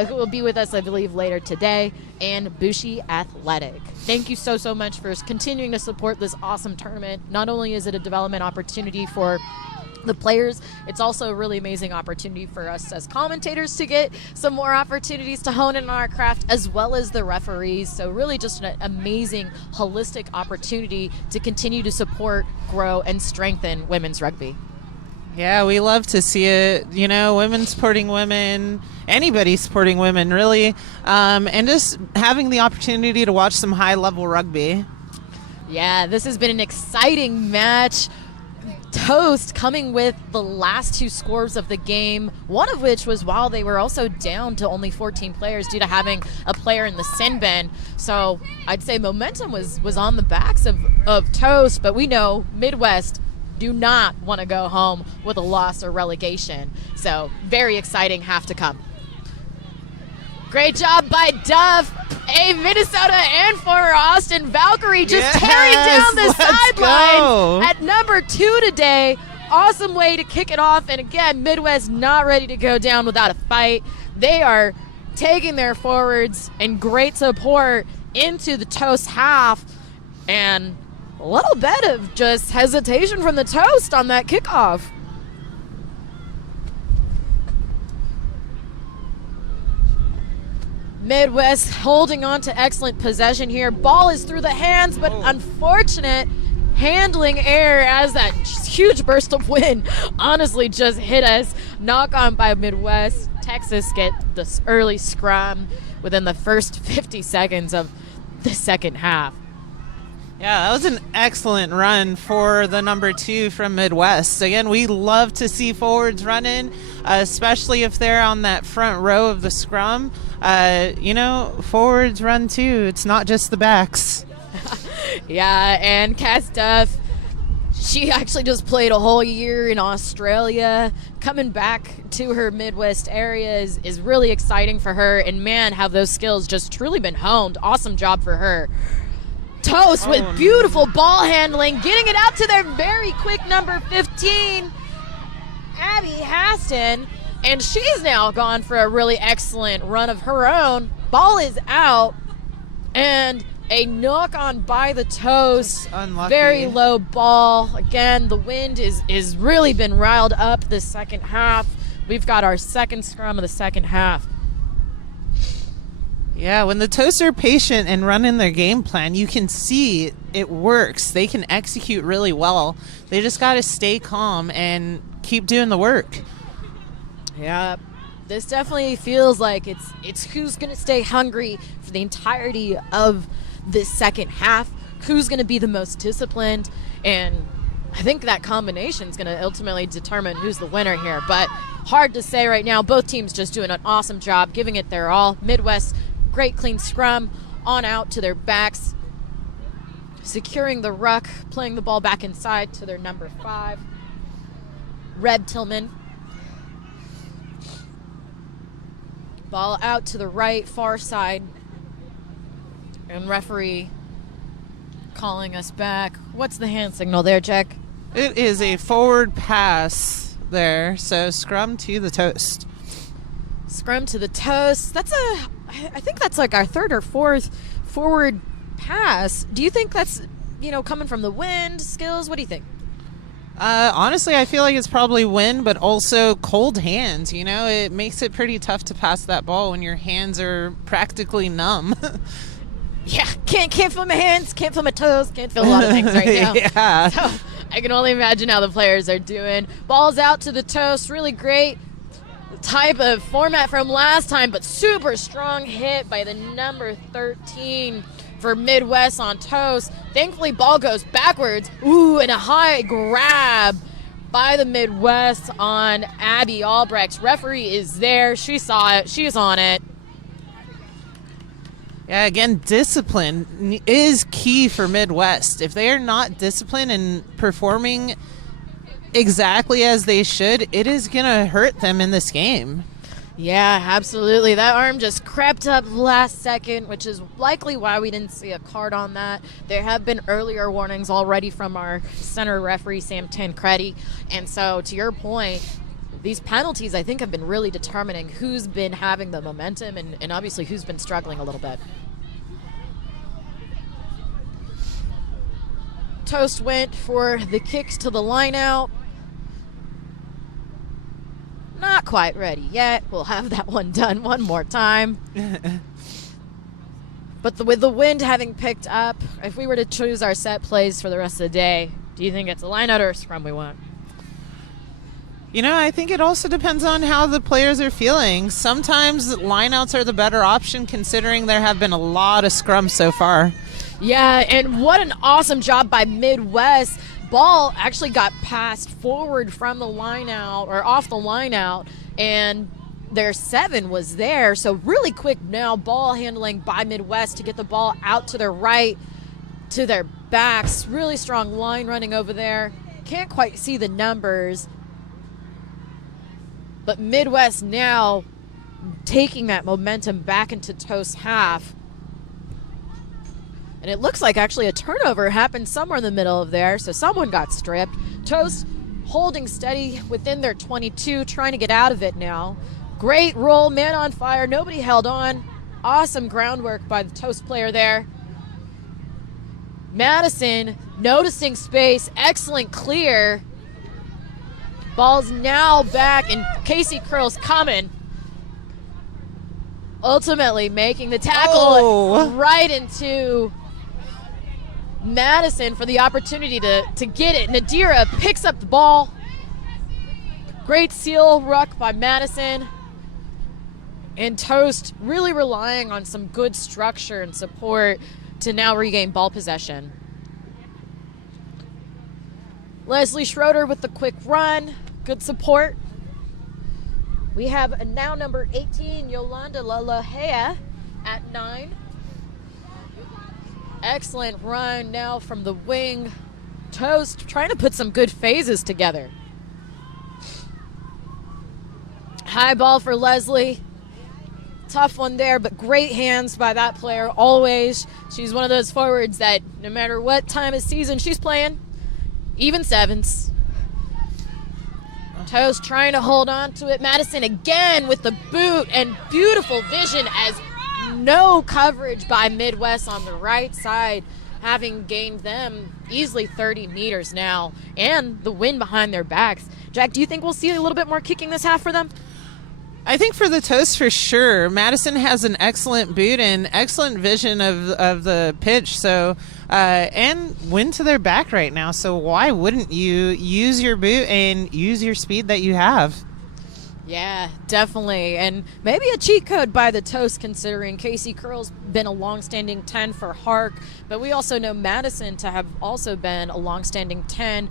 who will be with us, I believe, later today, and Bushi Athletic. Thank you so much for continuing to support this awesome tournament. Not only is it a development opportunity for the players, it's also a really amazing opportunity for us as commentators to get some more opportunities to hone in on our craft, as well as the referees. So really just an amazing holistic opportunity to continue to support, grow, and strengthen women's rugby. Yeah, we love to see it. You know, women supporting women, anybody supporting women, really, and just having the opportunity to watch some high-level rugby. Yeah, this has been an exciting match. Toast coming with the last two scores of the game, one of which was while they were also down to only 14 players due to having a player in the sin bin. So I'd say momentum was on the backs of Toast, but we know Midwest do not want to go home with a loss or relegation. So very exciting half to come. Great job by Duff, a Minnesota and former Austin Valkyrie, just tearing down the sidelines at number 2 today. Awesome way to kick it off. And again, Midwest not ready to go down without a fight. They are taking their forwards and great support into the Toast half. And a little bit of just hesitation from the Toast on that kickoff. Midwest holding on to excellent possession here. Ball is through the hands, but unfortunate handling error as that huge burst of wind honestly just hit us. Knock on by Midwest. Texas get this early scrum within the first 50 seconds of the second half. Yeah, that was an excellent run for the number 2 from Midwest. Again, we love to see forwards running, especially if they're on that front row of the scrum. You know, forwards run too. It's not just the backs. Yeah, and Cass Duff, she actually just played a whole year in Australia. Coming back to her Midwest area is really exciting for her. And man, have those skills just truly been honed. Awesome job for her. Toast with beautiful ball handling, getting it out to their very quick number 15, Abby Haston, and she's now gone for a really excellent run of her own. Ball is out, and a knock on by the Toast. Unlucky. Very low ball. Again, the wind is really been riled up this second half. We've got our second scrum of the second half. Yeah, when the Toasts are patient and run in their game plan, you can see it works. They can execute really well. They just got to stay calm and keep doing the work. Yeah, this definitely feels like it's who's going to stay hungry for the entirety of this second half, who's going to be the most disciplined, and I think that combination is going to ultimately determine who's the winner here. But hard to say right now. Both teams just doing an awesome job, giving it their all. Midwest, great clean scrum, on out to their backs, securing the ruck, playing the ball back inside to their number 5, Reb Tillman. Ball out to the right, far side, and referee calling us back. What's the hand signal there, Jack? It is a forward pass there, so scrum to the Toast. Scrum to the Toast. I think that's like our third or fourth forward pass. Do you think that's coming from the wind, skills? What do you think? Honestly, I feel like it's probably wind, but also cold hands. It makes it pretty tough to pass that ball when your hands are practically numb. Yeah, can't feel my hands, can't feel my toes, can't feel a lot of things right now. Yeah. So I can only imagine how the players are doing. Ball's out to the toast, really great type of format from last time, but super strong hit by the number 13 for Midwest on toast. Thankfully, ball goes backwards. Ooh, and a high grab by the Midwest on Abby Albrecht. Referee is there. She saw it. She's on it. Yeah, again, discipline is key for Midwest. If they are not disciplined and performing exactly as they should, it is going to hurt them in this game. Yeah, absolutely. That arm just crept up last second, which is likely why we didn't see a card on that. There have been earlier warnings already from our center referee, Sam Tancredi. And so, to your point, these penalties, I think, have been really determining who's been having the momentum and obviously who's been struggling a little bit. Toast went for the kicks to the line out. Not quite ready yet. We'll have that one done one more time. But with the wind having picked up, if we were to choose our set plays for the rest of the day, do you think it's a line out or a scrum we want? I think it also depends on how the players are feeling. Sometimes lineouts are the better option considering there have been a lot of scrums so far. Yeah, and what an awesome job by Midwest. Ball actually got passed forward from the line out or off the line out, and their 7 was there. So really quick now ball handling by Midwest to get the ball out to their right, to their backs. Really strong line running over there. Can't quite see the numbers, but Midwest now taking that momentum back into Toast half. And it looks like actually a turnover happened somewhere in the middle of there, so someone got stripped. Toast holding steady within their 22, trying to get out of it now. Great roll, man on fire, nobody held on. Awesome groundwork by the Toast player there. Madison noticing space, excellent clear. Ball's now back, and Casey Curl's coming. Ultimately making the tackle right into Madison for the opportunity to get it. Nadira picks up the ball. Great seal ruck by Madison. And Toast really relying on some good structure and support to now regain ball possession. Leslie Schroeder with the quick run. Good support. We have now number 18, Yolanda Lalahea at 9. Excellent run now from the wing. Toast trying to put some good phases together. High ball for Leslie. Tough one there, but great hands by that player always. She's one of those forwards that no matter what time of season she's playing, even sevens. Toast trying to hold on to it. Madison again with the boot and beautiful vision as no coverage by Midwest on the right side, having gained them easily 30 meters now, and the wind behind their backs. Jack, do you think we'll see a little bit more kicking this half for them? I think for the Toast for sure. Madison has an excellent boot and excellent vision of the pitch, so and wind to their back right now. So why wouldn't you use your boot and use your speed that you have? Yeah, definitely. And maybe a cheat code by the Toast, considering Casey Curl's been a longstanding 10 for Hark, but we also know Madison to have also been a longstanding 10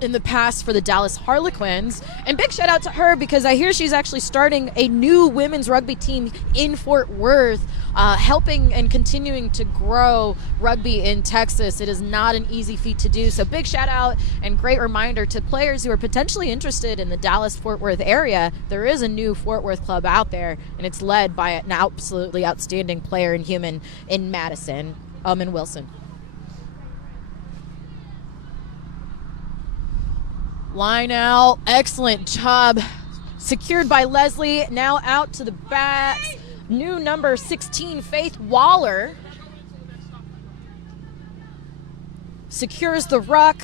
in the past for the Dallas Harlequins. And big shout out to her because I hear she's actually starting a new women's rugby team in Fort Worth, helping and continuing to grow rugby in Texas. It is not an easy feat to do. So big shout out and great reminder to players who are potentially interested in the Dallas-Fort Worth area. There is a new Fort Worth club out there, and it's led by an absolutely outstanding player and human in Madison, in Wilson. Line out, excellent job. Secured by Leslie, now out to the backs. New number 16, Faith Waller. secures the ruck.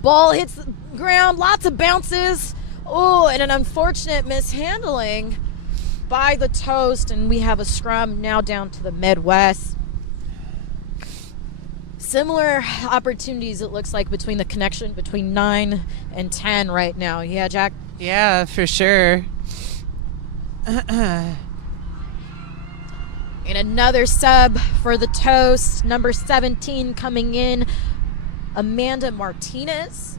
Ball hits the ground, lots of bounces. Oh, and an unfortunate mishandling by the Toast, and we have a scrum now down to the Midwest. Similar opportunities, it looks like, between the connection between 9 and 10 right now. Yeah, Jack? Yeah, for sure. And another sub for the Toast. Number 17 coming in, Amanda Martinez.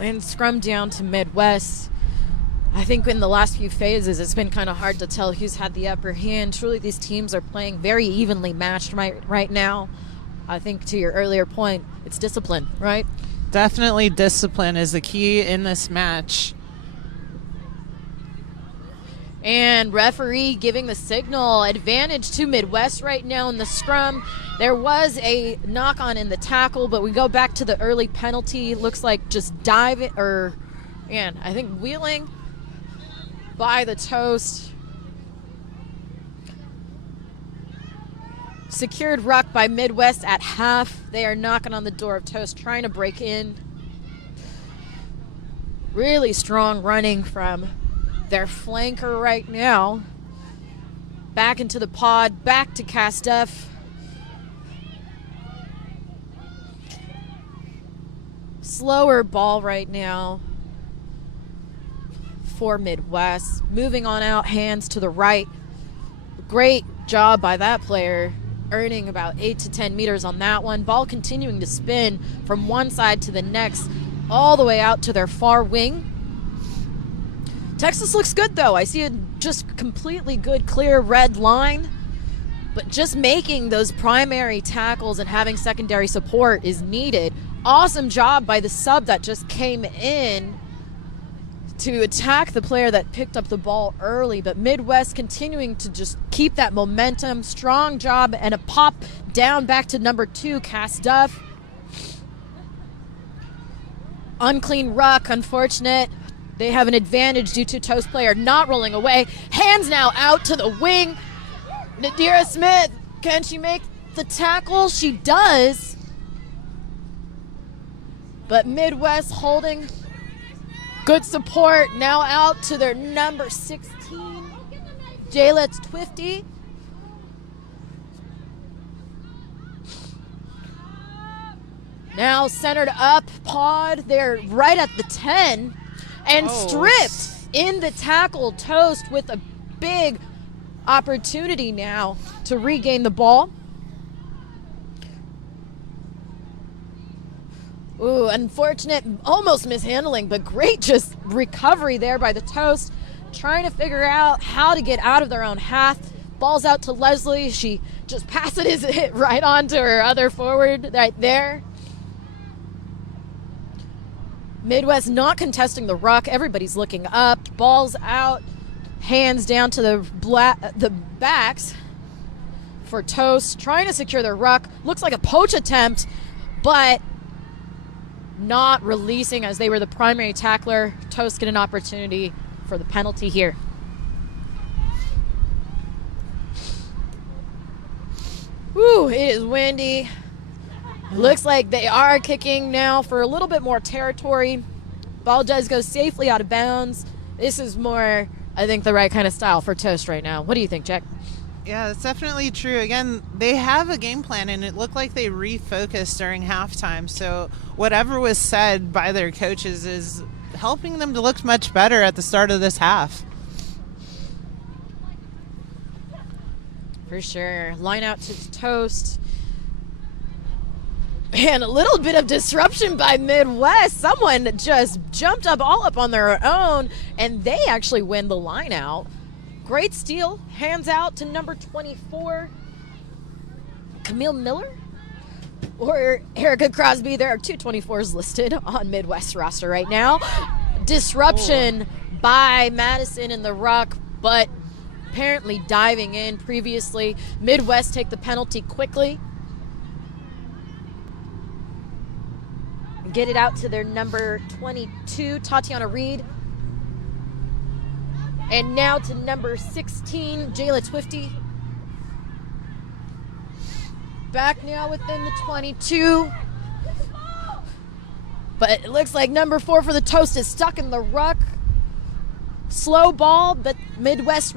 And scrum down to Midwest. I think in the last few phases, it's been kind of hard to tell who's had the upper hand. Truly, these teams are playing very evenly matched right now. I think to your earlier point, it's discipline, right? Definitely discipline is the key in this match. And referee giving the signal. Advantage to Midwest right now in the scrum. There was a knock-on in the tackle, but we go back to the early penalty. Looks like just diving, and I think wheeling by the Toast. Secured ruck by Midwest at half. They are knocking on the door of Toast, trying to break in. Really strong running from their flanker right now. Back into the pod, back to Castuff. Slower ball right now for Midwest. Moving on out, hands to the right. Great job by that player, earning about 8 to 10 meters on that one. Ball continuing to spin from one side to the next, all the way out to their far wing. Texas looks good, though. I see a just completely good, clear red line. But just making those primary tackles and having secondary support is needed. Awesome job by the sub that just came in to attack the player that picked up the ball early, but Midwest continuing to just keep that momentum. Strong job and a pop down back to number 2, Cass Duff. Unclean ruck, unfortunate. They have an advantage due to Toast player not rolling away. Hands now out to the wing. Nadira Smith, can she make the tackle? She does. But Midwest holding good support. Now out to their number 16, Jaylet's Twifty. Now centered up, pod. They're right at the 10 and stripped in the tackle. Toast with a big opportunity now to regain the ball. Ooh, unfortunate, almost mishandling, but great just recovery there by the Toast. Trying to figure out how to get out of their own half. Ball's out to Leslie. She just passes it right on to her other forward right there. Midwest not contesting the ruck. Everybody's looking up. Ball's out. Hands down to the backs for Toast. Trying to secure their ruck. Looks like a poach attempt, but not releasing as they were the primary tackler. Toast get an opportunity for the penalty here. Woo, it is windy. Looks like they are kicking now for a little bit more territory. Ball does go safely out of bounds. This is more, I think, the right kind of style for Toast right now. What do you think, Jack? Yeah, that's definitely true. Again, they have a game plan, and it looked like they refocused during halftime. So whatever was said by their coaches is helping them to look much better at the start of this half. For sure. Line out to Toast. And a little bit of disruption by Midwest. Someone just jumped up all up on their own, and they actually win the line out. Great steal. Hands out to number 24, Camille Miller or Erica Crosby. There are two 24s listed on Midwest roster right now. Disruption by Madison in the ruck, but apparently diving in previously. Midwest take the penalty quickly. Get it out to their number 22, Tatiana Reed. And now to number 16, Jayla Twifty. Back now within the 22. But it looks like number 4 for the Toast is stuck in the ruck. Slow ball, but Midwest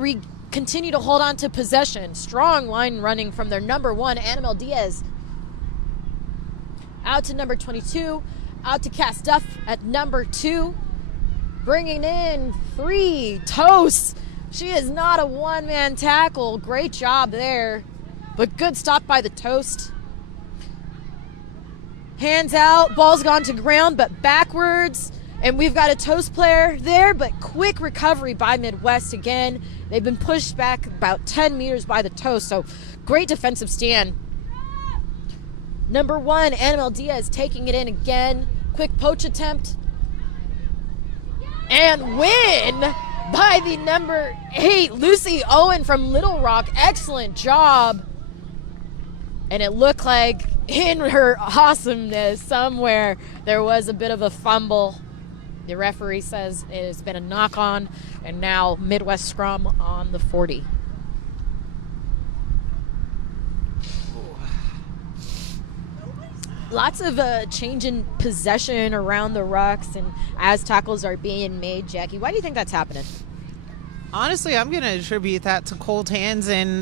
continue to hold on to possession. Strong line running from their number 1, Annabelle Diaz. Out to number 22. Out to Cass Duff at number 2. Bringing in 3, Toast. She is not a one-man tackle. Great job there. But good stop by the Toast. Hands out, ball's gone to ground, but backwards. And we've got a Toast player there, but quick recovery by Midwest again. They've been pushed back about 10 meters by the Toast, so great defensive stand. Number 1, Annabelle Diaz taking it in again. Quick poach attempt. And win by the number 8, Lucy Owen from Little Rock. Excellent job. And it looked like in her awesomeness somewhere there was a bit of a fumble. The referee says it has been a knock on, and now Midwest scrum on the 40. Lots of change in possession around the rucks and as tackles are being made. Jackie, why do you think that's happening? Honestly, I'm going to attribute that to cold hands and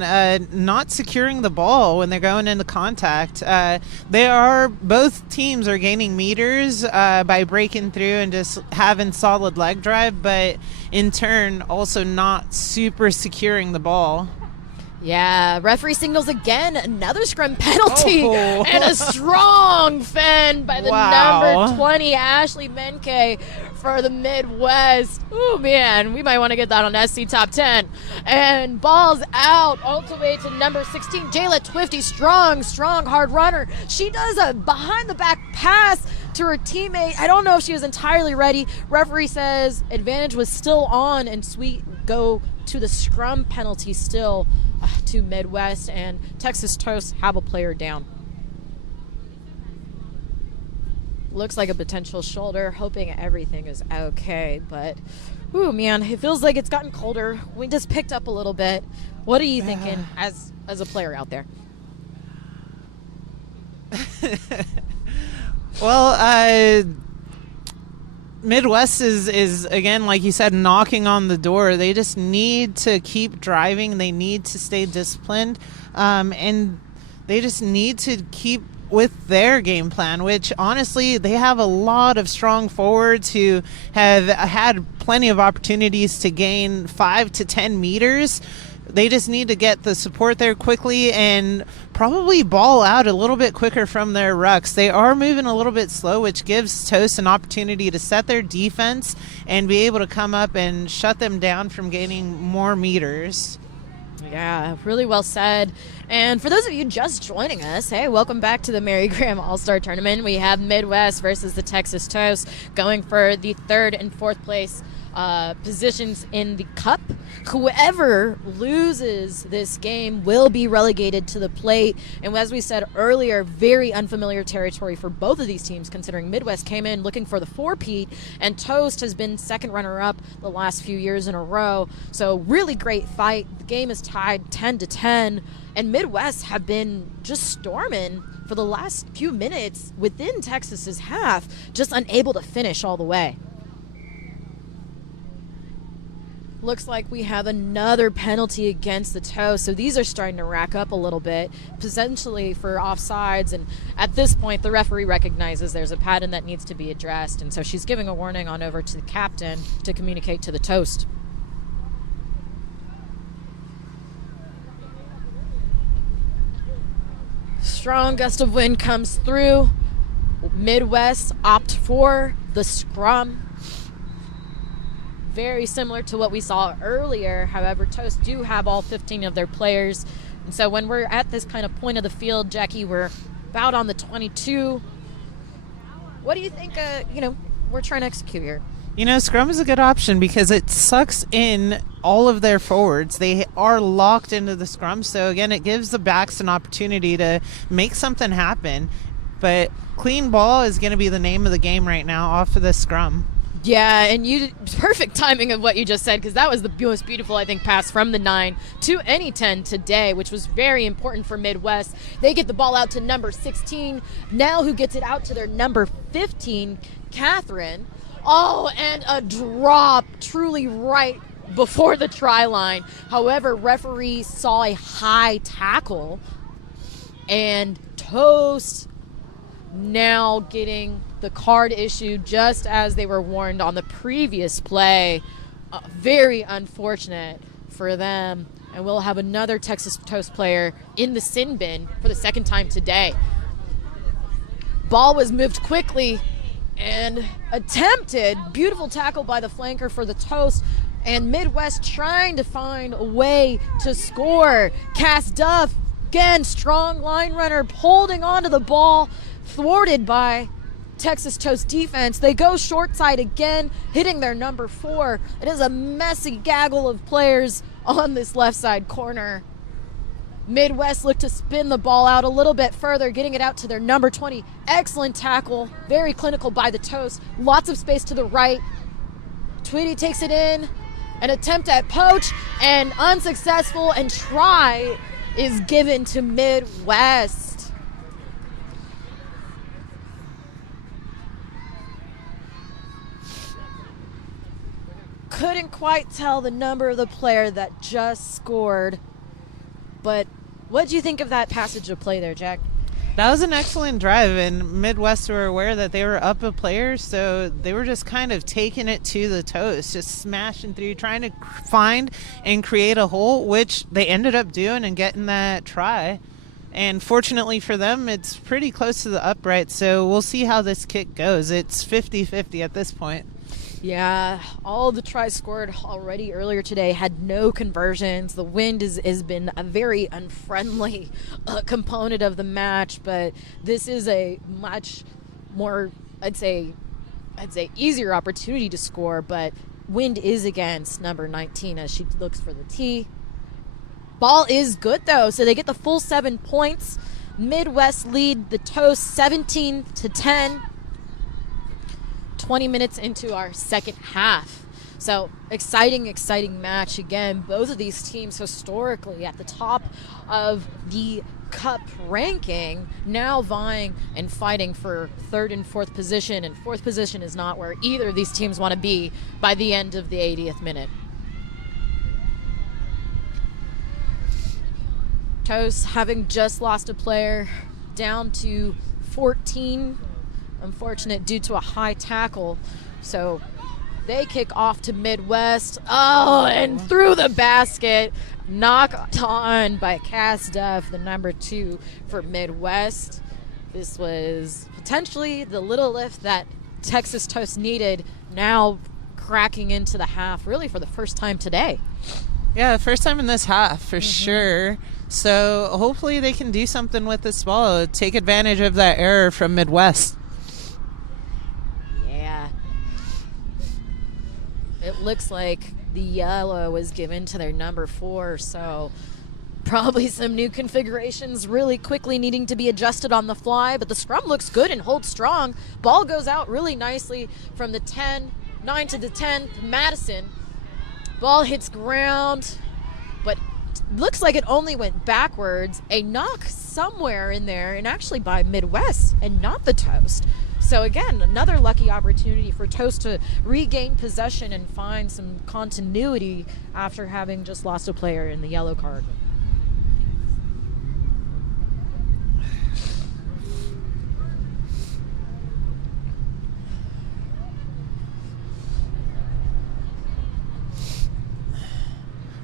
not securing the ball when they're going into contact. Both teams are gaining meters by breaking through and just having solid leg drive, but in turn also not super securing the ball. Yeah, referee signals again, another scrum penalty, and a strong fend by the number 20, Ashley Menke for the Midwest. Oh man, we might want to get that on SC Top 10. And ball's out all the way to number 16, Jayla Twifty, strong, hard runner. She does a behind-the-back pass to her teammate. I don't know if she was entirely ready. Referee says advantage was still on, and Sweet go to the scrum penalty still to Midwest, and Texas Toast have a player down. Looks like a potential shoulder, hoping everything is okay, but ooh man, it feels like it's gotten colder. We just picked up a little bit. What are you thinking as a player out there? Well, Midwest is again, like you said, knocking on the door. They just need to keep driving. They need to stay disciplined, and they just need to keep with their game plan, which honestly, they have a lot of strong forwards who have had plenty of opportunities to gain 5 to 10 meters. They just need to get the support there quickly and probably ball out a little bit quicker from their rucks. They are moving a little bit slow, which gives Toast an opportunity to set their defense and be able to come up and shut them down from gaining more meters. Yeah, really well said. And for those of you just joining us, hey, welcome back to the Mary Graham All-Star Tournament. We have Midwest versus the Texas Toast going for the 3rd and 4th place positions in the cup. Whoever loses this game will be relegated to the plate. And as we said earlier, very unfamiliar territory for both of these teams, considering Midwest came in looking for the 4-peat, and Toast has been second runner-up the last few years in a row. So really great fight. The game is tied 10-10, and Midwest have been just storming for the last few minutes within Texas's half, just unable to finish all the way. Looks like we have another penalty against the Toast, so these are starting to rack up a little bit, potentially for offsides, and at this point the referee recognizes there's a pattern that needs to be addressed, and so she's giving a warning on over to the captain to communicate to the Toast. Strong gust of wind comes through. Midwest opt for the scrum. Very similar to what we saw earlier. However, Toast do have all 15 of their players. And so when we're at this kind of point of the field, Jackie, we're about on the 22. What do you think, we're trying to execute here? Scrum is a good option because it sucks in all of their forwards. They are locked into the scrum. So, again, it gives the backs an opportunity to make something happen. But clean ball is going to be the name of the game right now off of the scrum. Yeah, and you perfect timing of what you just said, because that was the most beautiful, I think, pass from the 9 to any 10 today, which was very important for Midwest. They get the ball out to number 16, now who gets it out to their number 15, Catherine. Oh, and a drop truly right before the try line. However, referee saw a high tackle, and Toast now getting the card issued just as they were warned on the previous play. Very unfortunate for them. And we'll have another Texas Toast player in the sin bin for the second time today. Ball was moved quickly and attempted. Beautiful tackle by the flanker for the Toast. And Midwest trying to find a way to score. Cass Duff, again, strong line runner, holding onto the ball, thwarted by Texas Toast defense. They go short side again, hitting their number 4. It is a messy gaggle of players on this left side corner. Midwest look to spin the ball out a little bit further, getting it out to their number 20. Excellent tackle, very clinical by the Toast. Lots of space to the right. Tweedy takes it in, an attempt at poach, and unsuccessful, and try is given to Midwest. Couldn't quite tell the number of the player that just scored, but what do you think of that passage of play there, Jack? That was an excellent drive, and Midwest were aware that they were up a player, so they were just kind of taking it to the Toast, just smashing through, trying to find and create a hole, which they ended up doing and getting that try. And fortunately for them, it's pretty close to the upright, so we'll see how this kick goes. It's 50-50 at this point. Yeah, all the tries scored already earlier today had no conversions. The wind has been a very unfriendly component of the match, but this is a much more, I'd say easier opportunity to score, but wind is against number 19 as she looks for the tee. Ball is good though, so they get the full 7 points. Midwest lead the Toast 17-10. 20 minutes into our second half. So exciting match again. Both of these teams historically at the top of the cup ranking, now vying and fighting for 3rd and 4th position, and 4th position is not where either of these teams want to be by the end of the 80th minute. Toast having just lost a player, down to 14. Unfortunate due to a high tackle. So they kick off to Midwest. Oh, and through the basket. Knocked on by Cass Duff, the number 2 for Midwest. This was potentially the little lift that Texas Toast needed, now cracking into the half, really for the first time today. Yeah, first time in this half, for sure. So hopefully they can do something with this ball, take advantage of that error from Midwest. It looks like the yellow was given to their number 4, so probably some new configurations really quickly needing to be adjusted on the fly, but the scrum looks good and holds strong. Ball goes out really nicely from the 9 to the 10th. Madison. Ball hits ground, but looks like it only went backwards. A knock somewhere in there, and actually by Midwest and not the Toast. So again, another lucky opportunity for Toast to regain possession and find some continuity after having just lost a player in the yellow card.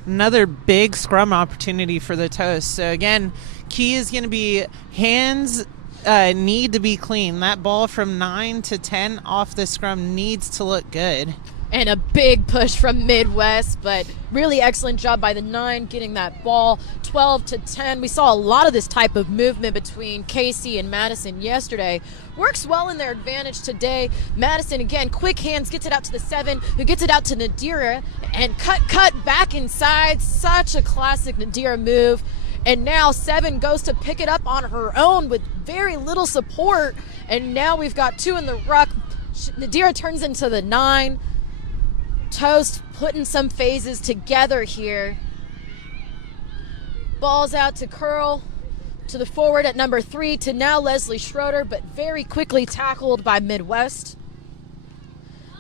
Another big scrum opportunity for the Toast. So again, key is going to be hands need to be clean. That ball from 9 to 10 off the scrum needs to look good. And a big push from Midwest, but really excellent job by the 9 getting that ball 12 to 10. We saw a lot of this type of movement between Casey and Madison yesterday. Works well in their advantage today. Madison, again, quick hands, gets it out to the 7, who gets it out to Nadira, and cut back inside. Such a classic Nadira move. And now 7 goes to pick it up on her own with very little support. And now we've got 2 in the ruck. Nadira turns into the 9. Toast putting some phases together here. Ball's out to Curl, to the forward at number 3, to now Leslie Schroeder, but very quickly tackled by Midwest.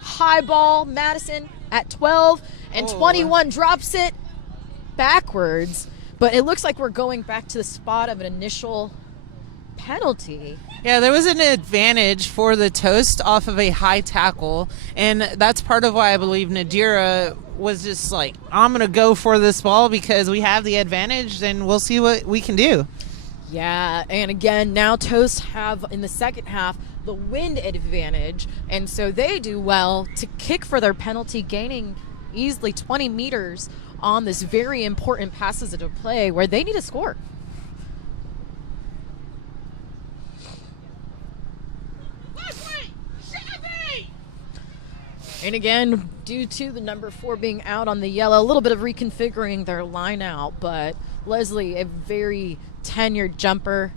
High ball, Madison at 12, and 21 drops it backwards, but it looks like we're going back to the spot of an initial penalty. Yeah, there was an advantage for the Toast off of a high tackle, and that's part of why I believe Nadira was just like, I'm going to go for this ball because we have the advantage, and we'll see what we can do. Yeah, and again, now Toast have, in the second half, the wind advantage, and so they do well to kick for their penalty, gaining easily 20 meters on this very important passage of play where they need a score. And again, due to the number 4 being out on the yellow, a little bit of reconfiguring their line out, but Leslie, a very tenured jumper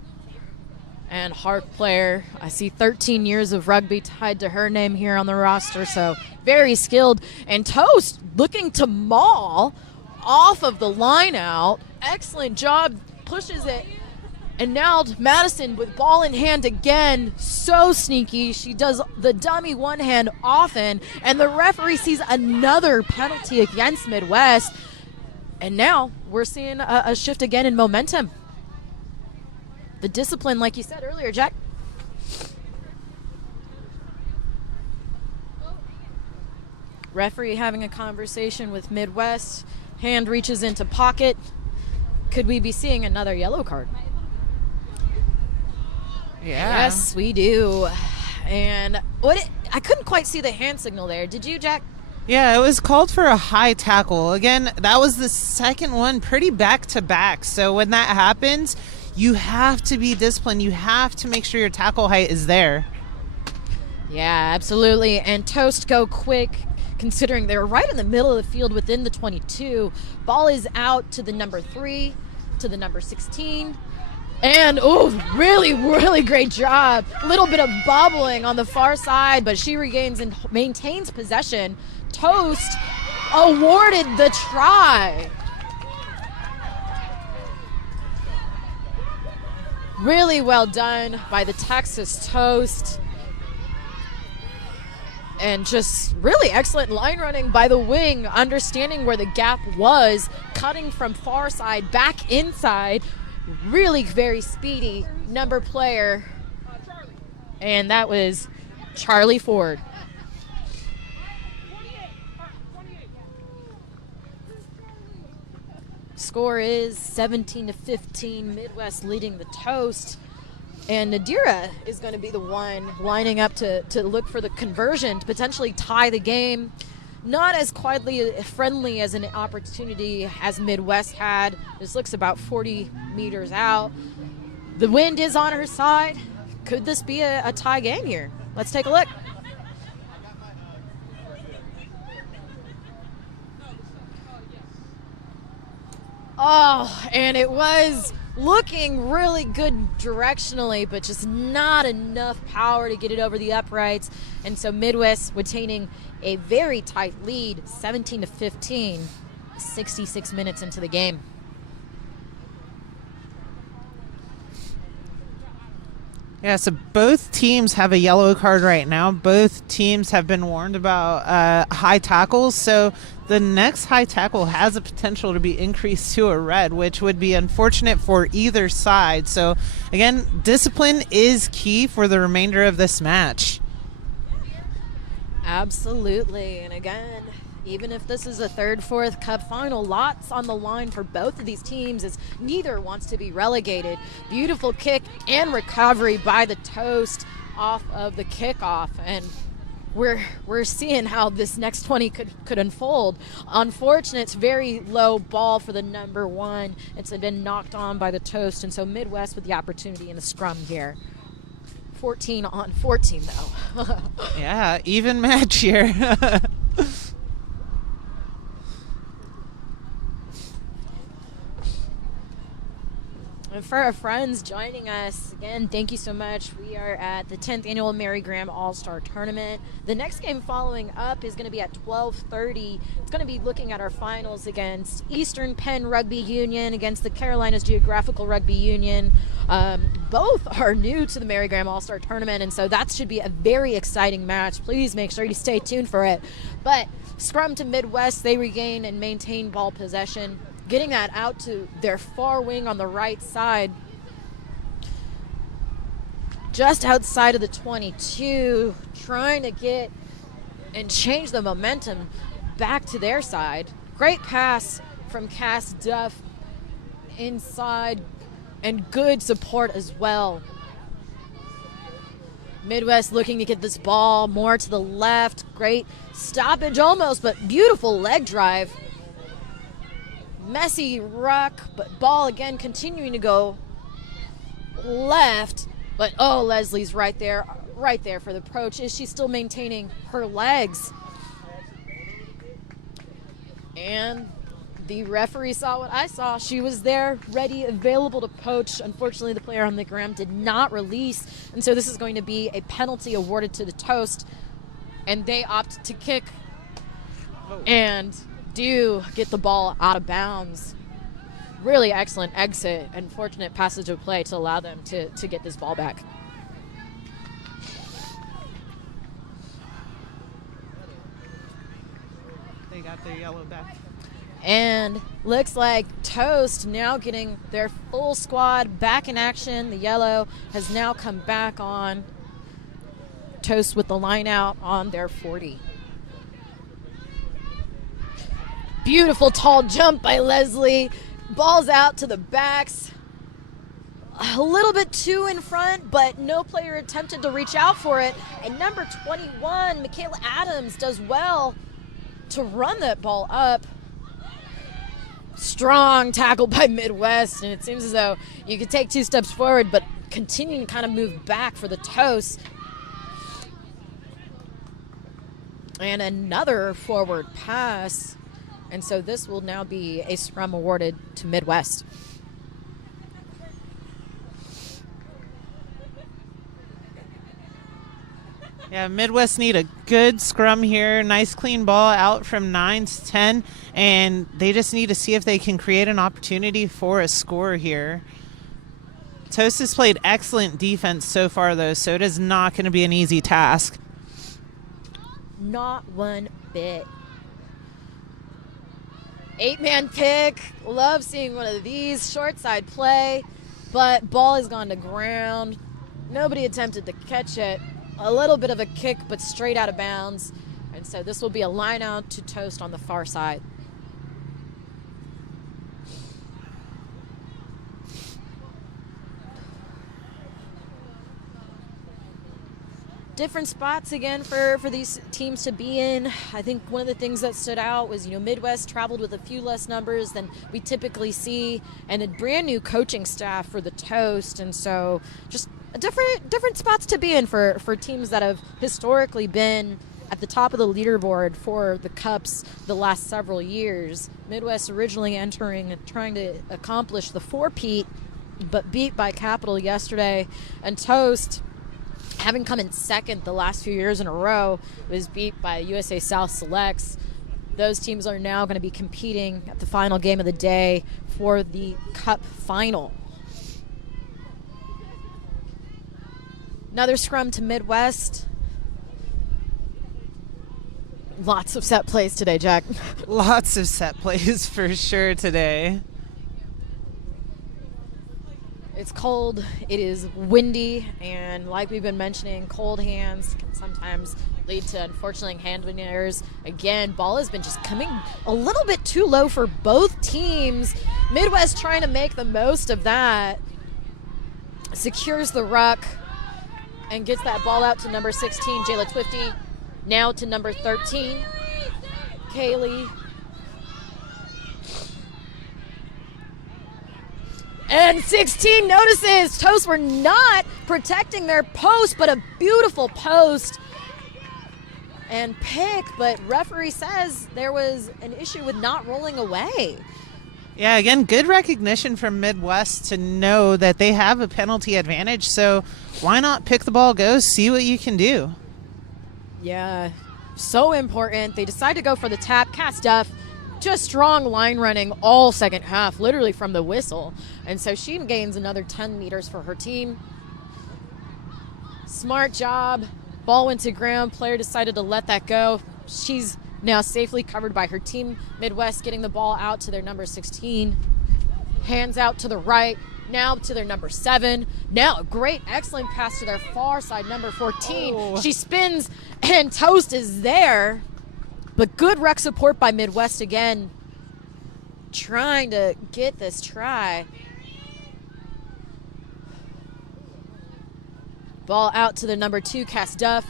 and hard player. I see 13 years of rugby tied to her name here on the roster, so very skilled. And Toast looking to maul off of the line out. Excellent job, pushes it. And now Madison with ball in hand again, so sneaky. She does the dummy one hand often, and the referee sees another penalty against Midwest. And now we're seeing a shift again in momentum. The discipline, like you said earlier, Jack. Referee having a conversation with Midwest. Hand reaches into pocket. Could we be seeing another yellow card? Yeah. Yes, we do. And I couldn't quite see the hand signal there. Did you, Jack? Yeah, it was called for a high tackle. Again, that was the second one, pretty back-to-back. So when that happens, you have to be disciplined. You have to make sure your tackle height is there. Yeah, absolutely. And Toast go quick, considering they're right in the middle of the field within the 22. Ball is out to the number 3, to the number 16. And, really, really great job. A little bit of bobbling on the far side, but she regains and maintains possession. Toast awarded the try. Really well done by the Texas Toast. And just really excellent line running by the wing, understanding where the gap was, cutting from far side back inside. Really very speedy number player, and that was Charlie Ford. Score is 17-15, Midwest leading the Toast, and Nadira is going to be the one lining up to look for the conversion to potentially tie the game. Not as quietly friendly as an opportunity as Midwest had. This looks about 40 meters out. The wind is on her side. Could this be a tie game here? Let's take a look. Oh, and it was looking really good directionally, but just not enough power to get it over the uprights. And so Midwest retaining a very tight lead, 17-15, 66 minutes into the game. Yeah, so both teams have a yellow card right now. Both teams have been warned about high tackles. So the next high tackle has a potential to be increased to a red, which would be unfortunate for either side. So, again, discipline is key for the remainder of this match. Absolutely. And again, even if this is a third, fourth cup final, lots on the line for both of these teams as neither wants to be relegated. Beautiful kick and recovery by the Toast off of the kickoff. And we're seeing how this next 20 could unfold. Unfortunate, it's very low ball for the number 1. It's been knocked on by the Toast, and so Midwest with the opportunity in the scrum here. 14 on 14, though. Yeah, even match here. And for our friends joining us, again, thank you so much. We are at the 10th Annual Mary Graham All-Star Tournament. The next game following up is going to be at 12:30. It's going to be looking at our finals against Eastern Penn Rugby Union against the Carolinas Geographical Rugby Union. Both are new to the Mary Graham All-Star Tournament, and so that should be a very exciting match. Please make sure you stay tuned for it. But scrum to Midwest, they regain and maintain ball possession, getting that out to their far wing on the right side, just outside of the 22, trying to get and change the momentum back to their side. Great pass from Cass Duff inside, and good support as well. Midwest looking to get this ball more to the left. Great stoppage almost, but beautiful leg drive. Messy ruck, but ball again continuing to go left. But oh, Leslie's right there for the approach. Is she still maintaining her legs? And the referee saw what I saw. She was there, ready, available to poach. Unfortunately, the player on the ground did not release, and so this is going to be a penalty awarded to the Toast, and they opt to kick and do get the ball out of bounds. Really excellent exit and fortunate passage of play to allow them to get this ball back. They got their yellow back. And looks like Toast now getting their full squad back in action. The yellow has now come back on. Toast with the line out on their 40. Beautiful tall jump by Leslie. Ball's out to the backs. A little bit too in front, but no player attempted to reach out for it. And number 21, Michaela Adams, does well to run that ball up. Strong tackle by Midwest, and it seems as though you could take 2 steps forward, but continue to kind of move back for the Toast. And another forward pass. And so this will now be a scrum awarded to Midwest. Yeah, Midwest need a good scrum here. Nice clean ball out from 9 to 10. And they just need to see if they can create an opportunity for a score here. Toast has played excellent defense so far, though, so it is not going to be an easy task. Not one bit. 8-man pick. Love seeing one of these. Short side play, but ball has gone to ground. Nobody attempted to catch it. A little bit of a kick, but straight out of bounds. And so this will be a line out to Toast on the far side. Different spots again for these teams to be in. I think one of the things that stood out was, Midwest traveled with a few less numbers than we typically see, and a brand new coaching staff for the Toast, and so just different spots to be in for teams that have historically been at the top of the leaderboard for the Cups the last several years. Midwest originally entering and trying to accomplish the 4-peat, but beat by Capital yesterday, and Toast, having come in second the last few years in a row, was beat by USA South Selects. Those teams are now going to be competing at the final game of the day for the Cup final. Another scrum to Midwest. Lots of set plays today, Jack. Lots of set plays for sure today. It's cold, it is windy, and like we've been mentioning, cold hands can sometimes lead to, unfortunately, handling errors. Again, ball has been just coming a little bit too low for both teams. Midwest trying to make the most of that. Secures the ruck and gets that ball out to number 16, Jayla Twifty. Now to number 13, Kaylee. And 16 notices Toast were not protecting their post, but a beautiful post and pick, but referee says there was an issue with not rolling away. Yeah, again, good recognition from Midwest to know that they have a penalty advantage. So why not pick the ball, go, see what you can do. Yeah, so important. They decide to go for the tap. Cass Duff, just strong line running all second half, literally from the whistle. And so she gains another 10 meters for her team. Smart job. Ball went to ground. Player decided to let that go. She's now safely covered by her team. Midwest getting the ball out to their number 16. Hands out to the right. Now to their number 7. Now a great, excellent pass to their far side, number 14. Oh. She spins and Toast is there. But good rec support by Midwest again. Trying to get this try. Ball out to the number 2, Cass Duff.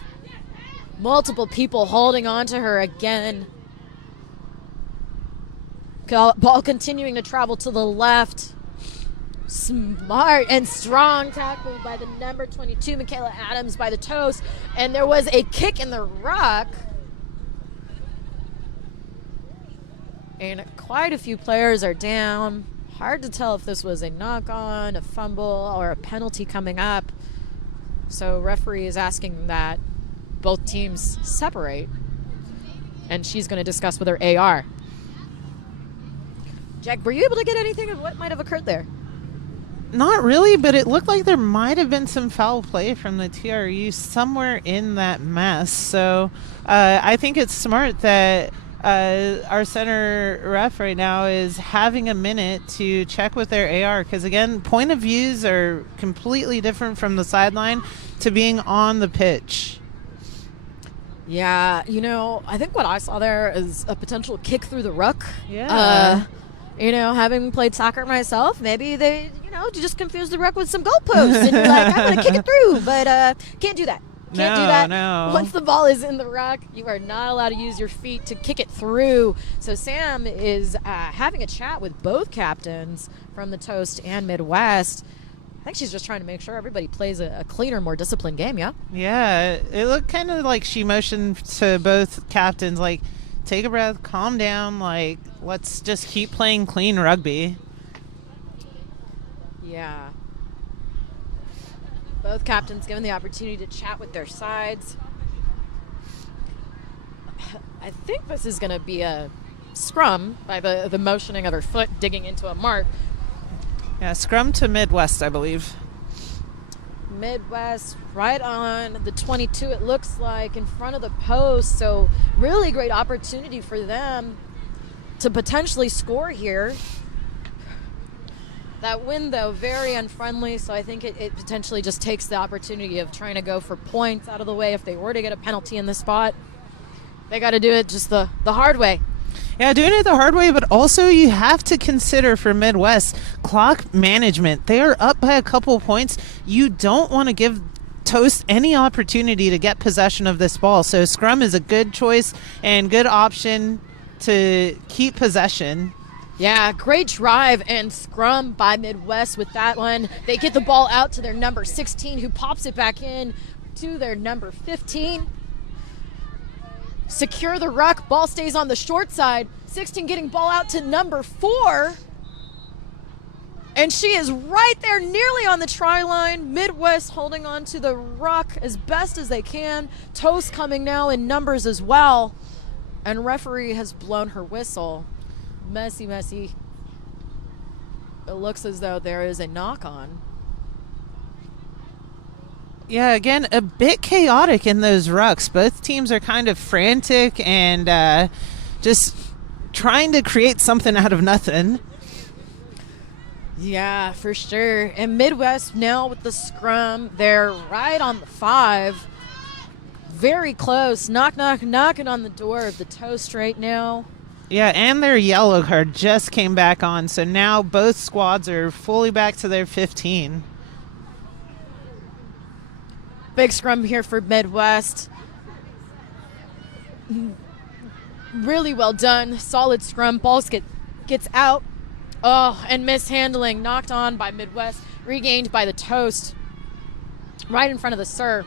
Multiple people holding on to her again. Ball continuing to travel to the left. Smart and strong tackle by the number 22, Michaela Adams, by the Toast. And there was a kick in the ruck. And quite a few players are down. Hard to tell if this was a knock-on, a fumble, or a penalty coming up. So referee is asking that both teams separate. And she's going to discuss with her AR. Jack, were you able to get anything of what might have occurred there? Not really, but it looked like there might have been some foul play from the TRU somewhere in that mess. So I think it's smart that our center ref right now is having a minute to check with their AR. Because, again, point of views are completely different from the sideline to being on the pitch. Yeah, I think what I saw there is a potential kick through the ruck. Yeah. Having played soccer myself, maybe they, you just confuse the ruck with some goalposts and you're like, I'm going to kick it through, but can't do that. Can't do that. No. Once the ball is in the ruck, you are not allowed to use your feet to kick it through. So Sam is having a chat with both captains from the Toast and Midwest. I think she's just trying to make sure everybody plays a cleaner, more disciplined game, yeah? Yeah, it looked kind of like she motioned to both captains, like, take a breath, calm down, like, let's just keep playing clean rugby. Yeah. Both captains given the opportunity to chat with their sides. I think this is going to be a scrum by the motioning of her foot digging into a mark. Yeah, scrum to Midwest, I believe. Midwest right on the 22, it looks like, in front of the post. So really great opportunity for them to potentially score here. That win, though, very unfriendly, so I think it potentially just takes the opportunity of trying to go for points out of the way. If they were to get a penalty in this spot, they got to do it just the hard way. Yeah, doing it the hard way, but also you have to consider for Midwest clock management. They are up by a couple points. You don't want to give Toast any opportunity to get possession of this ball. So scrum is a good choice and good option to keep possession. Yeah, great drive and scrum by Midwest with that one. They get the ball out to their number 16, who pops it back in to their number 15. Secure the ruck. Ball stays on the short side. 16 getting ball out to number 4. And she is right there nearly on the try line. Midwest holding on to the ruck as best as they can. Toast coming now in numbers as well. And referee has blown her whistle. Messy. It looks as though there is a knock-on. Yeah, again, a bit chaotic in those rucks. Both teams are kind of frantic and just trying to create something out of nothing. Yeah, for sure. And Midwest now with the scrum. They're right on the 5. Very close. Knocking on the door of the Toast right now. Yeah, and their yellow card just came back on. So now both squads are fully back to their 15. Big scrum here for Midwest. Really well done. Solid scrum. Ball gets out. Oh, and mishandling. Knocked on by Midwest. Regained by the Toast. Right in front of the Sir.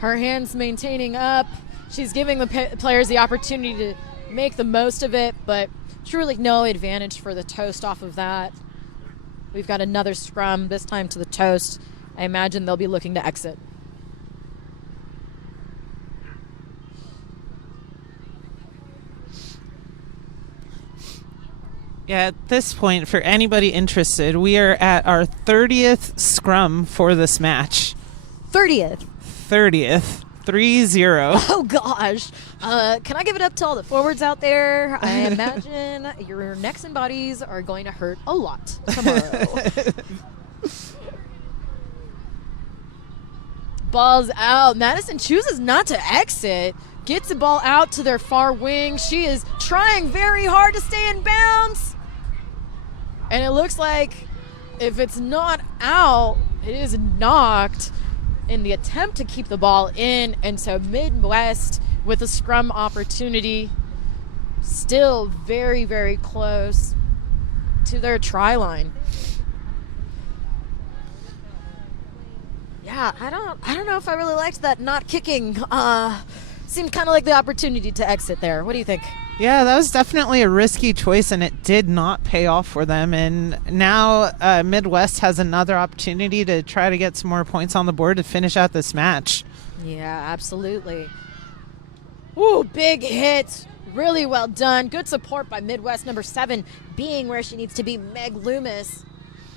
Her hands maintaining up. She's giving the players the opportunity make the most of it, but truly no advantage for the Toast off of that. We've got another scrum, this time to the Toast. I imagine they'll be looking to exit. Yeah, at this point, for anybody interested, we are at our 30th scrum for this match. 30th. 30th. 3-0. Oh, gosh. Can I give it up to all the forwards out there? I imagine your necks and bodies are going to hurt a lot tomorrow. Ball's out. Madison chooses not to exit. Gets the ball out to their far wing. She is trying very hard to stay in bounds. And it looks like if it's not out, it is knocked in the attempt to keep the ball in. And so Midwest with a scrum opportunity, still very, very close to their try line. Yeah, I don't know if I really liked that not kicking. Seemed kind of like the opportunity to exit there. What do you think? Yeah, that was definitely a risky choice, and it did not pay off for them. And now Midwest has another opportunity to try to get some more points on the board to finish out this match. Yeah, absolutely. Ooh, big hit. Really well done. Good support by Midwest. Number 7 being where she needs to be, Meg Loomis.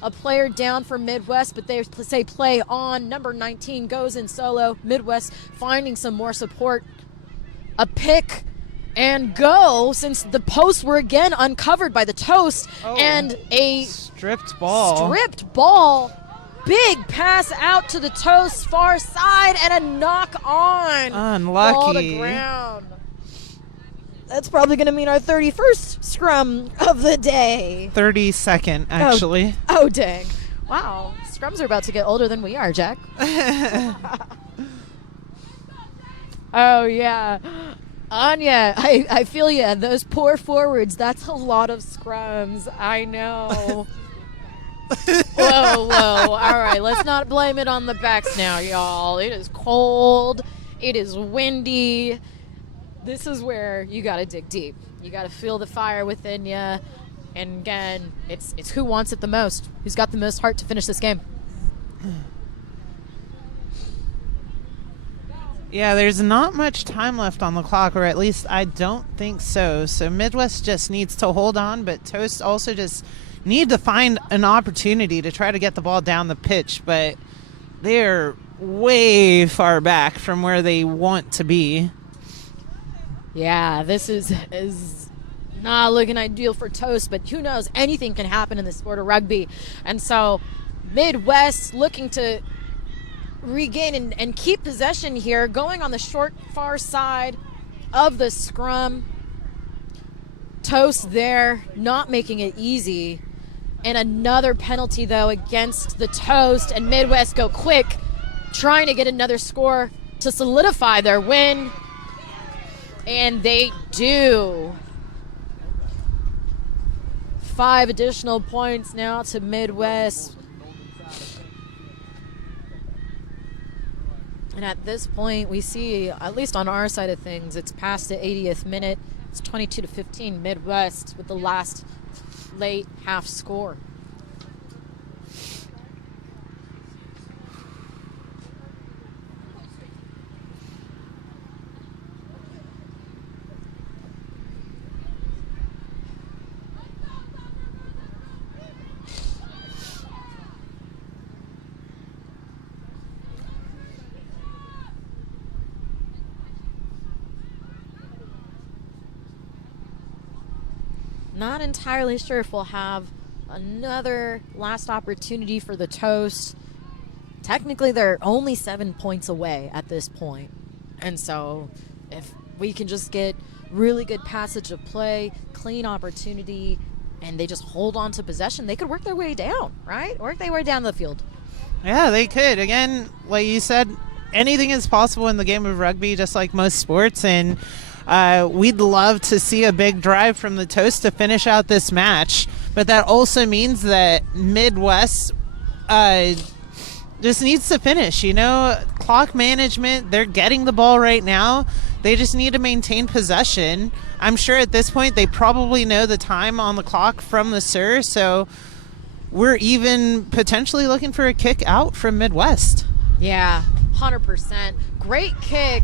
A player down for Midwest, but they say play on. Number 19 goes in solo. Midwest finding some more support. A pick and go, since the posts were again uncovered by the Toast. And a stripped ball. Big pass out to the Toast far side and a knock on. Unlucky. Ball to ground. That's probably going to mean our 31st scrum of the day. 32nd, actually. Oh, dang. Wow. Scrums are about to get older than we are, Jack. Oh, yeah. Anya, I feel you. Those poor forwards, that's a lot of scrums. I know. Whoa. All right, let's not blame it on the backs now, y'all. It is cold. It is windy. This is where you got to dig deep. You got to feel the fire within you. And again, it's who wants it the most, who's got the most heart to finish this game. Yeah, there's not much time left on the clock, or at least I don't think so. So Midwest just needs to hold on, but Toast also just need to find an opportunity to try to get the ball down the pitch, but they're way far back from where they want to be. Yeah, this is not looking ideal for Toast, but who knows? Anything can happen in the sport of rugby. And so Midwest looking to regain and keep possession here, going on the short far side of the scrum. Toast there, not making it easy. And another penalty, though, against the Toast, and Midwest go quick, trying to get another score to solidify their win. And they do. 5 additional points now to Midwest. And at this point, we see, at least on our side of things, it's past the 80th minute. It's 22-15 Midwest with the last late half score. Not entirely sure if we'll have another last opportunity for the Toast. Technically, they're only 7 points away at this point. And so if we can just get really good passage of play, clean opportunity, and they just hold on to possession, they could work their way down, right? Work their way down the field. Yeah, they could. Again, like you said, anything is possible in the game of rugby, just like most sports. And we'd love to see a big drive from the Toast to finish out this match. But that also means that Midwest just needs to finish. You know, clock management, they're getting the ball right now. They just need to maintain possession. I'm sure at this point they probably know the time on the clock from the SIR, so we're even potentially looking for a kick out from Midwest. Yeah, 100%. Great kick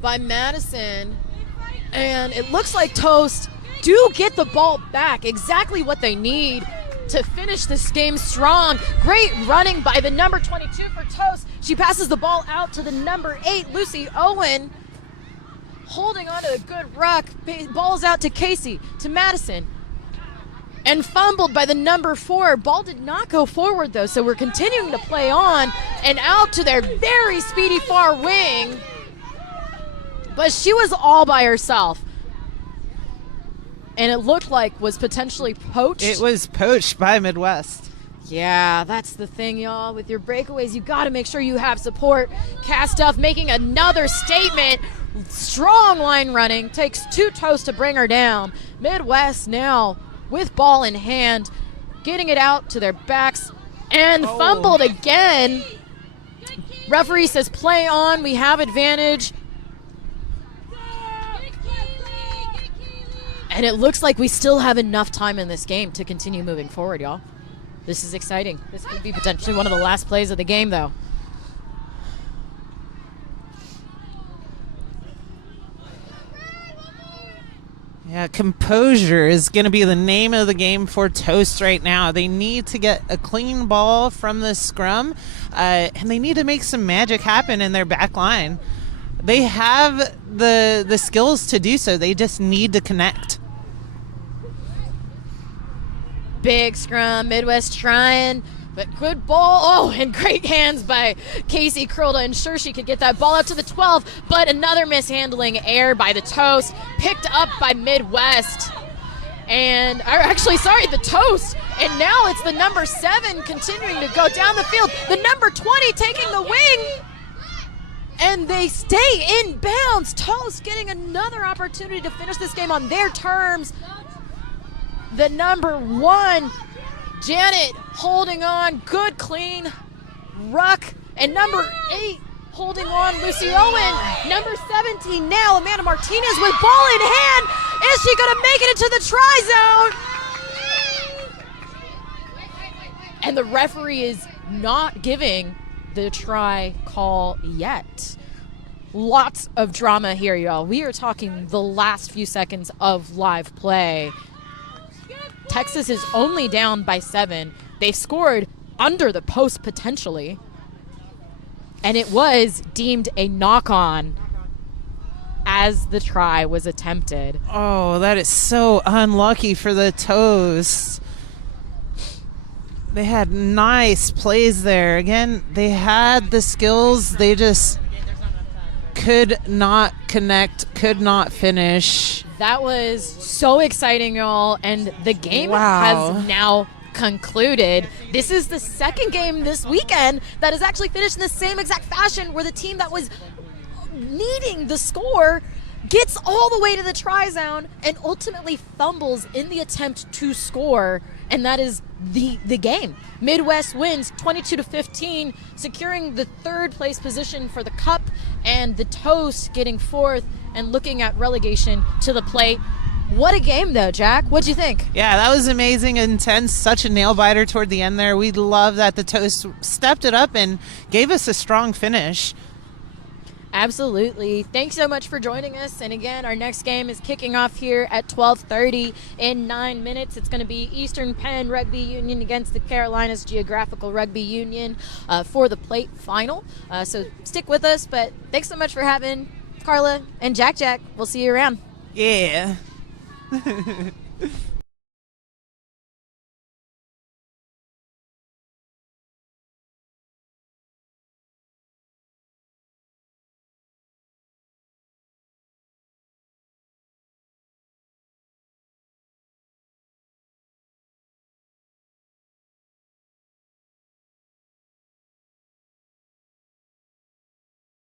by Madison. And it looks like Toast do get the ball back. Exactly what they need to finish this game strong. Great running by the number 22 for Toast. She passes the ball out to the number 8, Lucy Owen. Holding on to a good ruck. Ball's out to Casey, to Madison. And fumbled by the number 4. Ball did not go forward, though, so we're continuing to play on. And out to their very speedy far wing. But she was all by herself. And it looked like was potentially poached. It was poached by Midwest. Yeah, that's the thing, y'all. With your breakaways, you got to make sure you have support. Castuff making another statement. Strong line running. Takes 2 toes to bring her down. Midwest now with ball in hand, getting it out to their backs, and fumbled again. Referee says play on. We have advantage. And it looks like we still have enough time in this game to continue moving forward, y'all. This is exciting. This could be potentially one of the last plays of the game, though. Yeah, composure is going to be the name of the game for Toast right now. They need to get a clean ball from the scrum, and they need to make some magic happen in their back line. They have the skills to do so. They just need to connect. Big scrum, Midwest trying, but good ball. Oh, and great hands by Casey Curl to ensure she could get that ball out to the 12, but another mishandling error by the Toast, picked up by Midwest. And, the Toast. And now it's the number 7 continuing to go down the field. The number 20 taking the wing. And they stay in bounds. Toast getting another opportunity to finish this game on their terms. The number 1, Janet, holding on. Good, clean ruck. And number 8, holding on, Lucy Owen. Number 17 now, Amanda Martinez with ball in hand. Is she going to make it into the try zone? And the referee is not giving the try call yet. Lots of drama here, y'all. We are talking the last few seconds of live play. Texas is only down by 7. They've scored under the post potentially. And it was deemed a knock-on as the try was attempted. Oh, that is so unlucky for the Toast. They had nice plays there. Again, they had the skills. They just could not connect, could not finish. That was so exciting, y'all. And the game has now concluded. This is the second game this weekend that is actually finished in the same exact fashion, where the team that was needing the score gets all the way to the try zone and ultimately fumbles in the attempt to score, and that is the game. Midwest wins 22-15, securing the 3rd place position for the cup, and the Toast getting 4th and looking at relegation to the plate. What a game, though, Jack. What'd you think? Yeah, that was amazing, intense, such a nail-biter toward the end there. We love that the Toast stepped it up and gave us a strong finish. Absolutely. Thanks so much for joining us. And again, our next game is kicking off here at 12:30 in 9 minutes. It's going to be Eastern Penn Rugby Union against the Carolinas Geographical Rugby Union for the plate final. So stick with us. But thanks so much for having Carla and Jack. We'll see you around. Yeah.